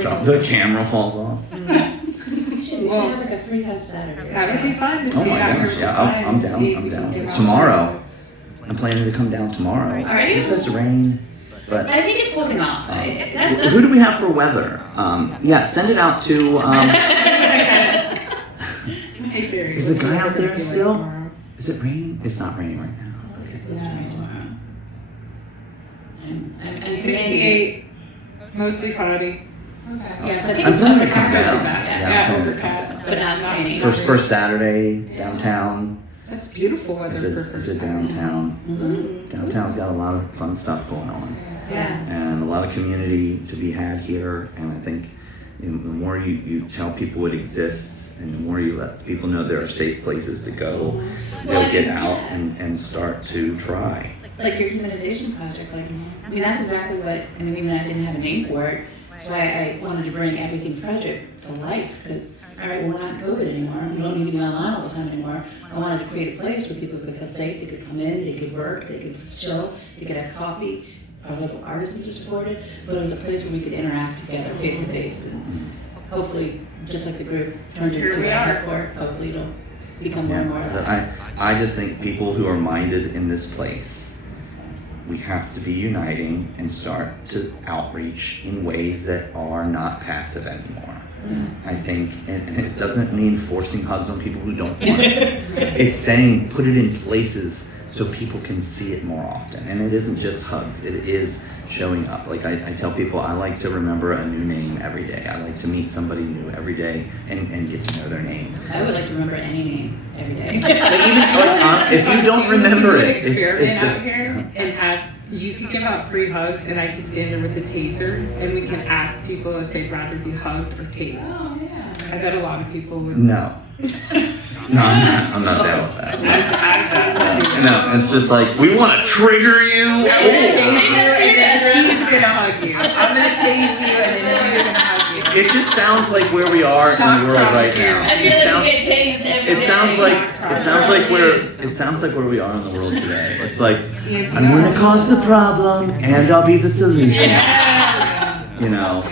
Drop the camera falls off. We should have like a free hug Saturday. That would be fun to Oh see my out here gosh, with yeah, signs I'm and down, see if I'm we can down. give out Tomorrow. hugs. I'm planning to come down tomorrow. Are you? It's supposed to rain, but I think it's holding off. That's who do we have for weather? Yeah, send it out to. Hey Siri. Is the what's guy the out weather there gonna be like still? tomorrow? Is it raining? It's not raining right now. It's supposed to rain tomorrow. I'm 68, mostly cloudy. Yeah, so I think I'm it's planning to overcast. come down. Yeah, overcast, but not raining. First Saturday downtown. That's beautiful weather for Is first it time. downtown? Mhm. Downtown's got a lot of fun stuff going on, Yeah. and a lot of community to be had here. And I think the more you tell people it exists, and the more you let people know there are safe places to go, they'll get out and start to try. Like your humanization project, that's exactly what, even I didn't have a name for it, that's why I wanted to bring Everything Frederick to life, because, all right, we're not COVID anymore, we don't need to be online all the time anymore. I wanted to create a place where people could feel safe, they could come in, they could work, they could just chill, they could have coffee, our local artisans are supported, but it was a place where we could interact together face to face, and hopefully, just like the group turned Here into we what I are. hope for, hopefully it'll become more and more of But that. I just think people who are minded in this place, we have to be uniting and start to outreach in ways that are not passive anymore. I think, and it doesn't mean forcing hugs on people who don't want it. It's saying put it in places so people can see it more often. And it isn't just hugs, it is showing up. Like I tell people, I like to remember a new name every day. I like to meet somebody new every day and get to know their name. I would like to remember any name every day. But even if you don't remember we could it, it's experiment out the, here and have you could give out free hugs and I could stand there with the taser and we can ask people if they'd rather be hugged or tased. Oh, yeah. I bet a lot of people would. no. No, I'm not down with that. No, it's just like, we want to trigger you. I'm gonna tase you and then he's gonna hug you. I'm gonna tase you and then he's gonna hug you. It just sounds like where we are in the world right now. I feel It like sounds- we get tased every it sounds like where we are in the world today. It's like, I'm going to cause the problem and I'll be the solution. You know.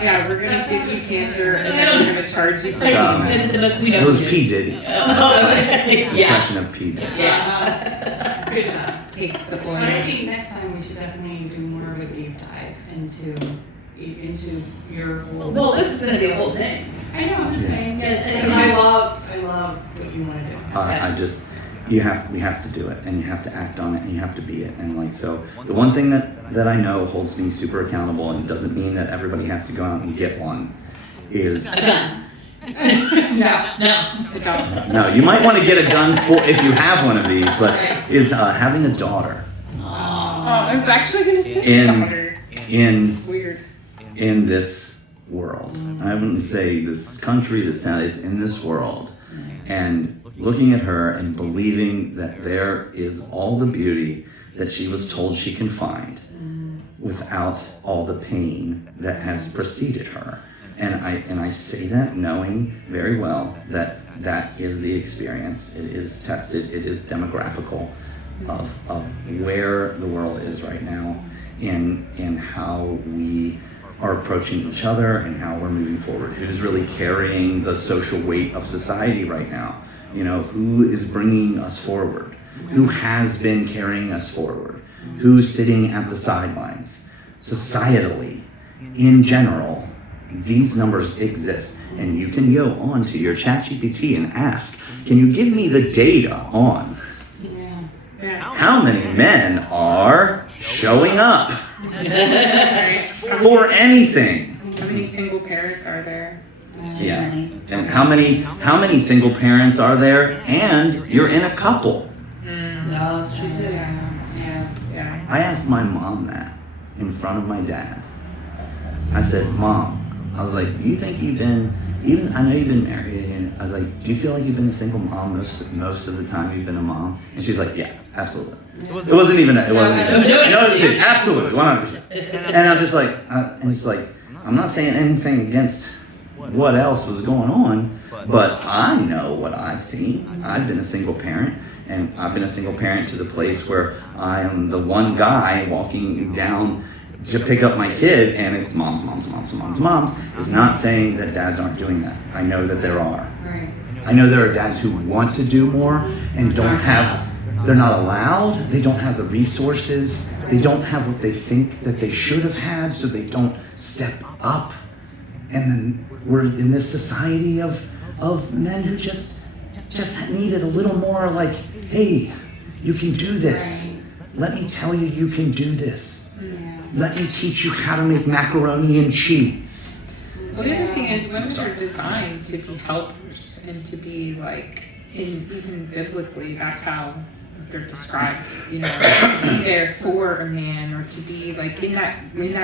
Yeah, we're gonna give you cancer and then we're gonna charge you for chemo. It was P. Diddy. Impression of P. Diddy. Yeah. Good job. Takes the But I oil. think next time we should definitely do more of a deep dive into your whole. Well, this is going to be a whole thing. I know, I'm just saying. Yeah. Because I love what you want to do. I just, we have to do it, and you have to act on it, and you have to be it. And like, so the one thing that I know holds me super accountable, and it doesn't mean that everybody has to go out and get one, is A gun. No, don't. no, you might want to get a gun for if you have one of these, but is having a daughter Oh, I was actually gonna say daughter. in Weird. in this world. I wouldn't say this country, this town, it's in this world. And looking at her and believing that there is all the beauty that she was told she can find without all the pain that has preceded her. And I say that knowing very well that that is the experience. It is tested, it is demographical of where the world is right now in how we are approaching each other and how we're moving forward. Who's really carrying the social weight of society right now? You know, who is bringing us forward? Who has been carrying us forward? Who's sitting at the sidelines? Societally, in general, these numbers exist. And you can go on to your ChatGPT and ask, can you give me the data on Yeah. how many men are showing up for anything? How many single parents are there? Yeah. And how many single parents are there and you're in a couple? No, that's true too. Yeah. I asked my mom that in front of my dad. I said, Mom, I was like, you think you've been, I know you've been married, and I was like, do you feel like you've been a single mom most of the time you've been a mom? And she's like, yeah, absolutely. It wasn't even, absolutely, 100%. And I'm just like, and it's like, I'm not saying anything against what else was going on, but I know what I've seen. I've been a single parent, and I've been a single parent to the place where I am the one guy walking down to pick up my kid, and it's moms. It's not saying that dads aren't doing that. I know that there are. Right. I know there are dads who want to do more and don't have, they're not allowed, they don't have the resources, they don't have what they think that they should have had, so they don't step up. And then we're in this society of men who just needed a little more like, hey, you can do this. Let me tell you, you can do this. Let me teach you how to make macaroni and cheese. Well, the other thing is women are designed to be helpers and to be like, even biblically, that's how they're described, you know, to be there for a man or to be like in that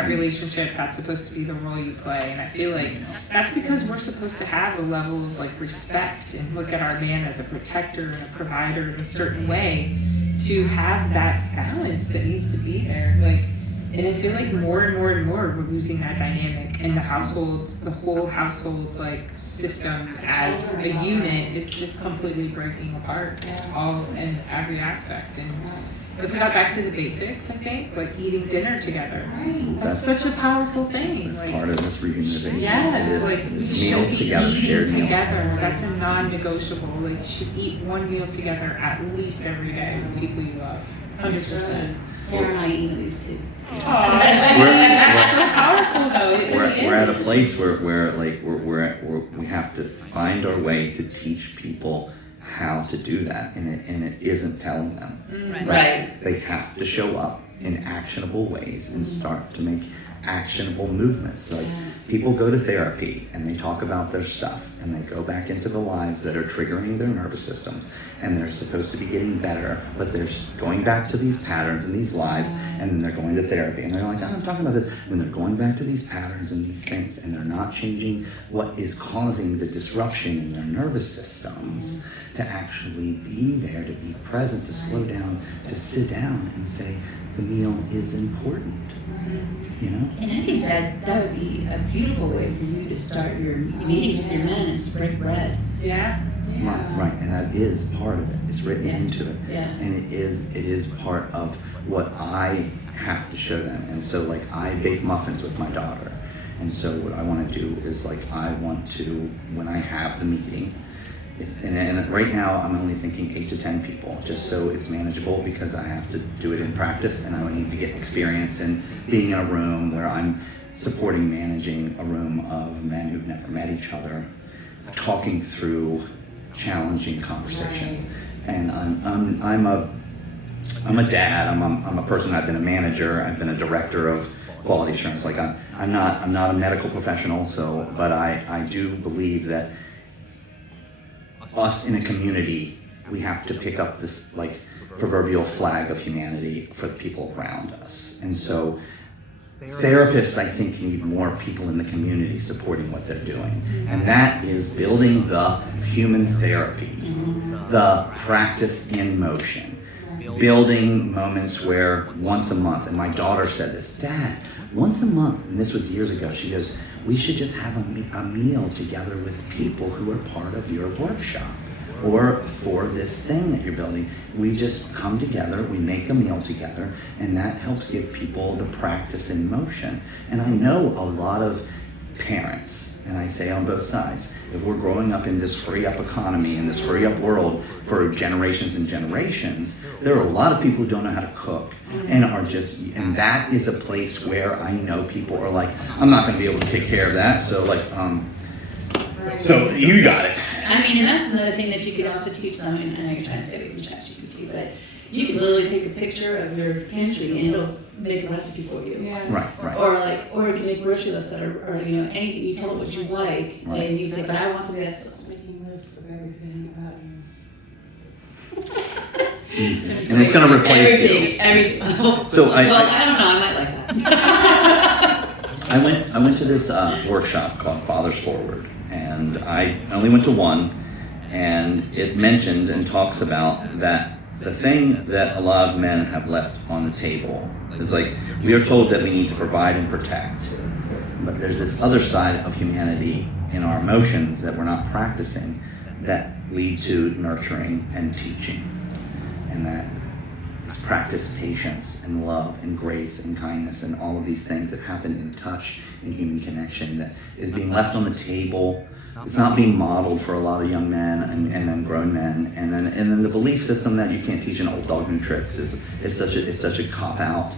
relationship, that's supposed to be the role you play. And I feel like that's because we're supposed to have a level of like respect and look at our man as a protector and a provider in a certain way to have that balance that needs to be there. Like, and I feel like more and more we're losing that dynamic, and the whole household like system as a unit is just completely breaking apart, all in every aspect. And if we got back to the basics, I think like eating dinner together, that's such a powerful thing. That's like, part of this reunification. yes, like we should Meals be together, eating shared meals. together. That's a non-negotiable. Like you should eat one meal together at least every day with people you love. 100%. Tara and I eat these too. That's so powerful though. It really We're at a is. place where we have to find our way to teach people how to do that, and it isn't telling them. Right. They have to show up in actionable ways and start to make actionable movements. Like people go to therapy and they talk about their stuff and they go back into the lives that are triggering their nervous systems, and they're supposed to be getting better, but they're going back to these patterns and these lives, and then they're going to therapy and they're like, oh, I'm talking about this, and they're going back to these patterns and these things, and they're not changing what is causing the disruption in their nervous systems to actually be there, to be present, to slow down, to sit down and say, the meal is important. You know? And I think that would be a beautiful way for you to start your meetings with your men and spread bread. Yeah. Right, and that is part of it. It's written into it, Yeah. and it is part of what I have to show them. And so, like, I bake muffins with my daughter, and so what I want to do is, like, I want to, when I have the meeting, and right now I'm only thinking 8 to 10 people, just so it's manageable, because I have to do it in practice, and I need to get experience in being in a room where I'm supporting managing a room of men who've never met each other, talking through challenging conversations. And I'm a dad. I'm a person. I've been a manager. I've been a director of quality assurance. Like, I'm not a medical professional. So, but I do believe that us in a community, we have to pick up this, like, proverbial flag of humanity for the people around us. And so therapists, I think, need more people in the community supporting what they're doing. And that is building the human therapy, the practice in motion, building moments where once a month, and my daughter said this, Dad, once a month, and this was years ago, she goes, we should just have a meal together with people who are part of your workshop or for this thing that you're building. We just come together, we make a meal together, and that helps give people the practice in motion. And I know a lot of parents, and I say on both sides, if we're growing up in this hurry up economy, in this hurry up world for generations and generations, there are a lot of people who don't know how to cook and and that is a place where I know people are like, I'm not going to be able to take care of that. So, like, so you got it. I mean, and that's another thing that you could also teach them. And I know you're trying to stay away from ChatGPT, but you could literally take a picture of your pantry and it'll make a recipe for you. Yeah. Right. Or you can make grocery lists that are, or anything. You tell it what you like, Right. and you say, but I want something that's. Making lists of everything about you. And it's going to replace you. Everything. So I don't know. I might like that. I went to this workshop called Fathers Forward, and I only went to one, and it mentioned and talks about that the thing that a lot of men have left on the table is, like, we are told that we need to provide and protect, but there's this other side of humanity in our emotions that we're not practicing that lead to nurturing and teaching, and that is practice patience and love and grace and kindness and all of these things that happen in touch and human connection that is being left on the table. It's not being modeled for a lot of young men and then grown men, and then the belief system that you can't teach an old dog new tricks is such a cop out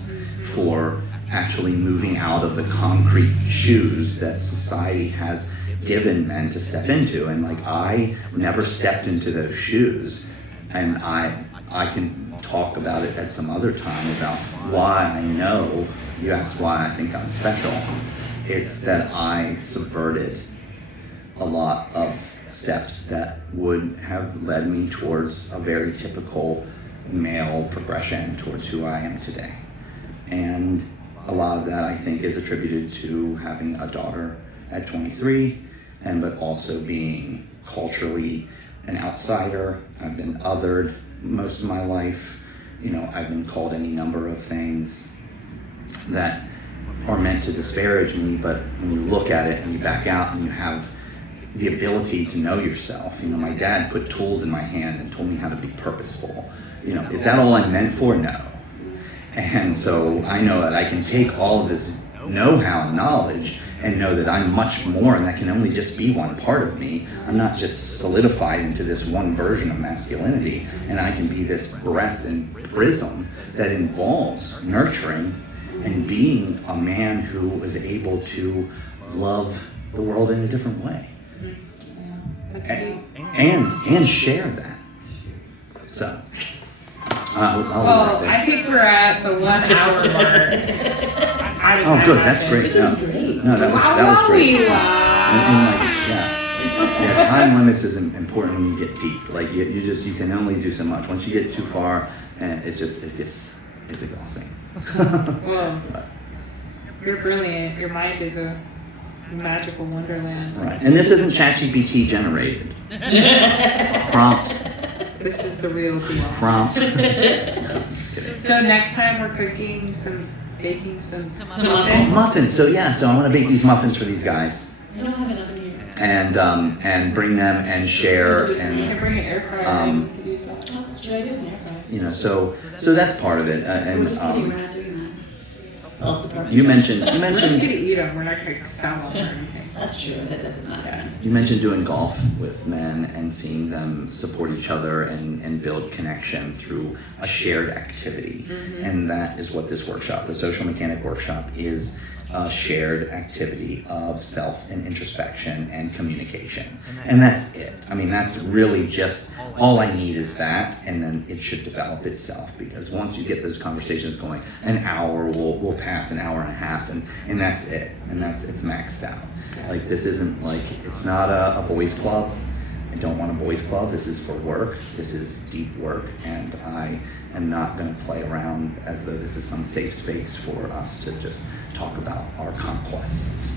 for actually moving out of the concrete shoes that society has given men to step into. And, like, I never stepped into those shoes, and I can talk about it at some other time about why I know. You asked why I think I'm special. It's that I subverted a lot of steps that would have led me towards a very typical male progression towards who I am today. And a lot of that, I think, is attributed to having a daughter at 23, but also being culturally an outsider. I've been othered most of my life. I've been called any number of things that are meant to disparage me, but when you look at it and you back out and you have the ability to know yourself. My dad put tools in my hand and told me how to be purposeful. Is that all I'm meant for? No. And so I know that I can take all of this know-how and knowledge and know that I'm much more, and that can only just be one part of me. I'm not just solidified into this one version of masculinity, and I can be this breath and prism that involves nurturing and being a man who is able to love the world in a different way. And share that. So, I'll leave that there. I think we're at the 1 hour mark. Oh, good. That's great. This is great. No, that was great. Wow. Yeah, time limits is important when you get deep. Like, you can only do so much. Once you get too far, and it's exhausting. Well, you're brilliant. Your mind is a magical wonderland. Right. And this isn't ChatGPT generated. Prompt. This is the real deal. Prompt. No, I'm just kidding. So next time we're baking some Muffins. So I want to bake these muffins for these guys. I don't have enough in here. and bring them and share You can and bring an air fryer and we could use that. Oh, that's true. I do an air fryer. you know, so that's part of it. We're And just kidding. We're not doing that. Health department. you mentioned We're just gonna eat them. We're not gonna sell them or anything. That's true. That does not happen. You mentioned doing golf with men and seeing them support each other and build connection through a shared activity. And that is what this workshop, the Social Mechanic Workshop, is a shared activity of self and introspection and communication. And that's it. I mean, that's really just all I need is that, and then it should develop itself, because once you get those conversations going, an hour will pass, an hour and a half, and that's it. And it's maxed out. Like, this isn't like, it's not a boys club. I don't want a boys club. This is for work. This is deep work, and I am not going to play around as though this is some safe space for us to just talk about our conquests.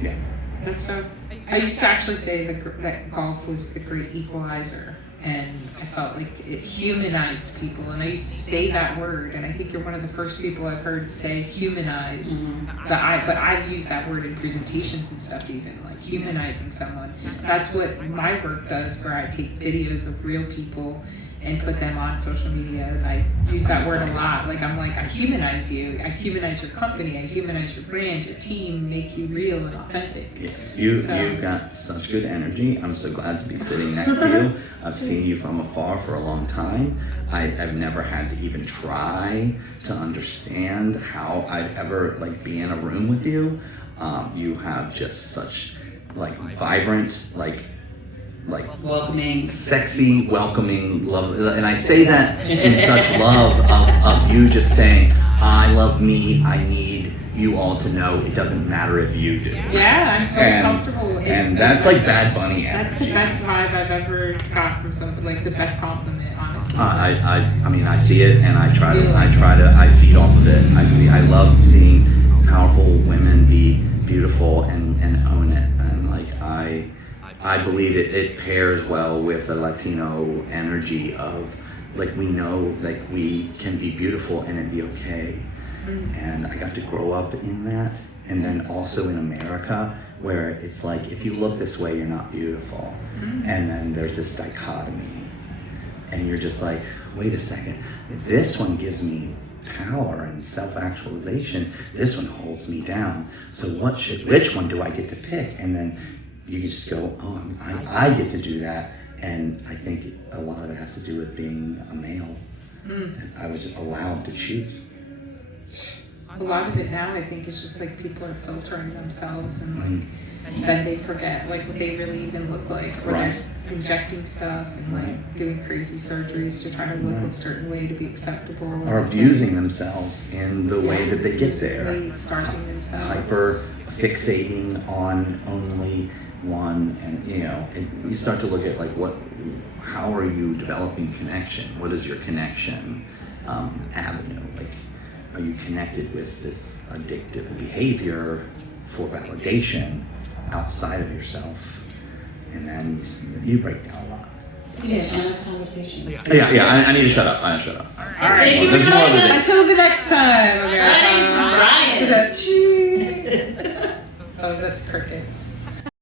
Yeah. That's so. I used to actually say that golf was the great equalizer, and I felt like it humanized people. And I used to say that word, and I think you're one of the first people I've heard say humanize. But I've used that word in presentations and stuff, even like humanizing someone. That's what my work does, where I take videos of real people and put them on social media, and I use that word a lot. Like, I'm like, I humanize you, I humanize your company, I humanize your brand, your team, make you real and authentic. Yeah. You've got such good energy. I'm so glad to be sitting next to you. I've seen you from afar for a long time. I've never had to even try to understand how I'd ever like be in a room with you. You have just such like vibrant, like Welcoming. sexy, welcoming love, and I say that in such love of you just saying, I love me, I need you all to know it doesn't matter if you do. Yeah, I'm so comfortable. And that's like Bad Bunny That's energy. the best vibe I've ever got from somebody, like the best compliment, honestly. I mean, I see it, and I feed off of it. I love seeing powerful women be beautiful and own it, and like I believe it pairs well with a Latino energy of like, we know like we can be beautiful and it be okay. And I got to grow up in that, and then also in America, where it's like, if you look this way, you're not beautiful. And then there's this dichotomy, and you're just like, wait a second, this one gives me power and self-actualization, this one holds me down, so which one do I get to pick? And then you can just go, oh, I get to do that. And I think a lot of it has to do with being a male. And I was allowed to choose. A lot of it now, I think, is just like people are filtering themselves, and like then they forget like what they really even look like, or Right. they're injecting stuff and like doing crazy surgeries to try to look a certain way to be acceptable, Or abusing themselves in the way that they get there. basically starving themselves. Hyper fixating on only one, and you start to look at like how are you developing connection? What is your connection avenue? Like, are you connected with this addictive behavior for validation outside of yourself? And then you break down a lot. Yeah, honest conversations. Yeah. I need to shut up. I need to shut up. All right, Thank you for joining us. until the next time. My name's Bryan. Oh, that's crickets.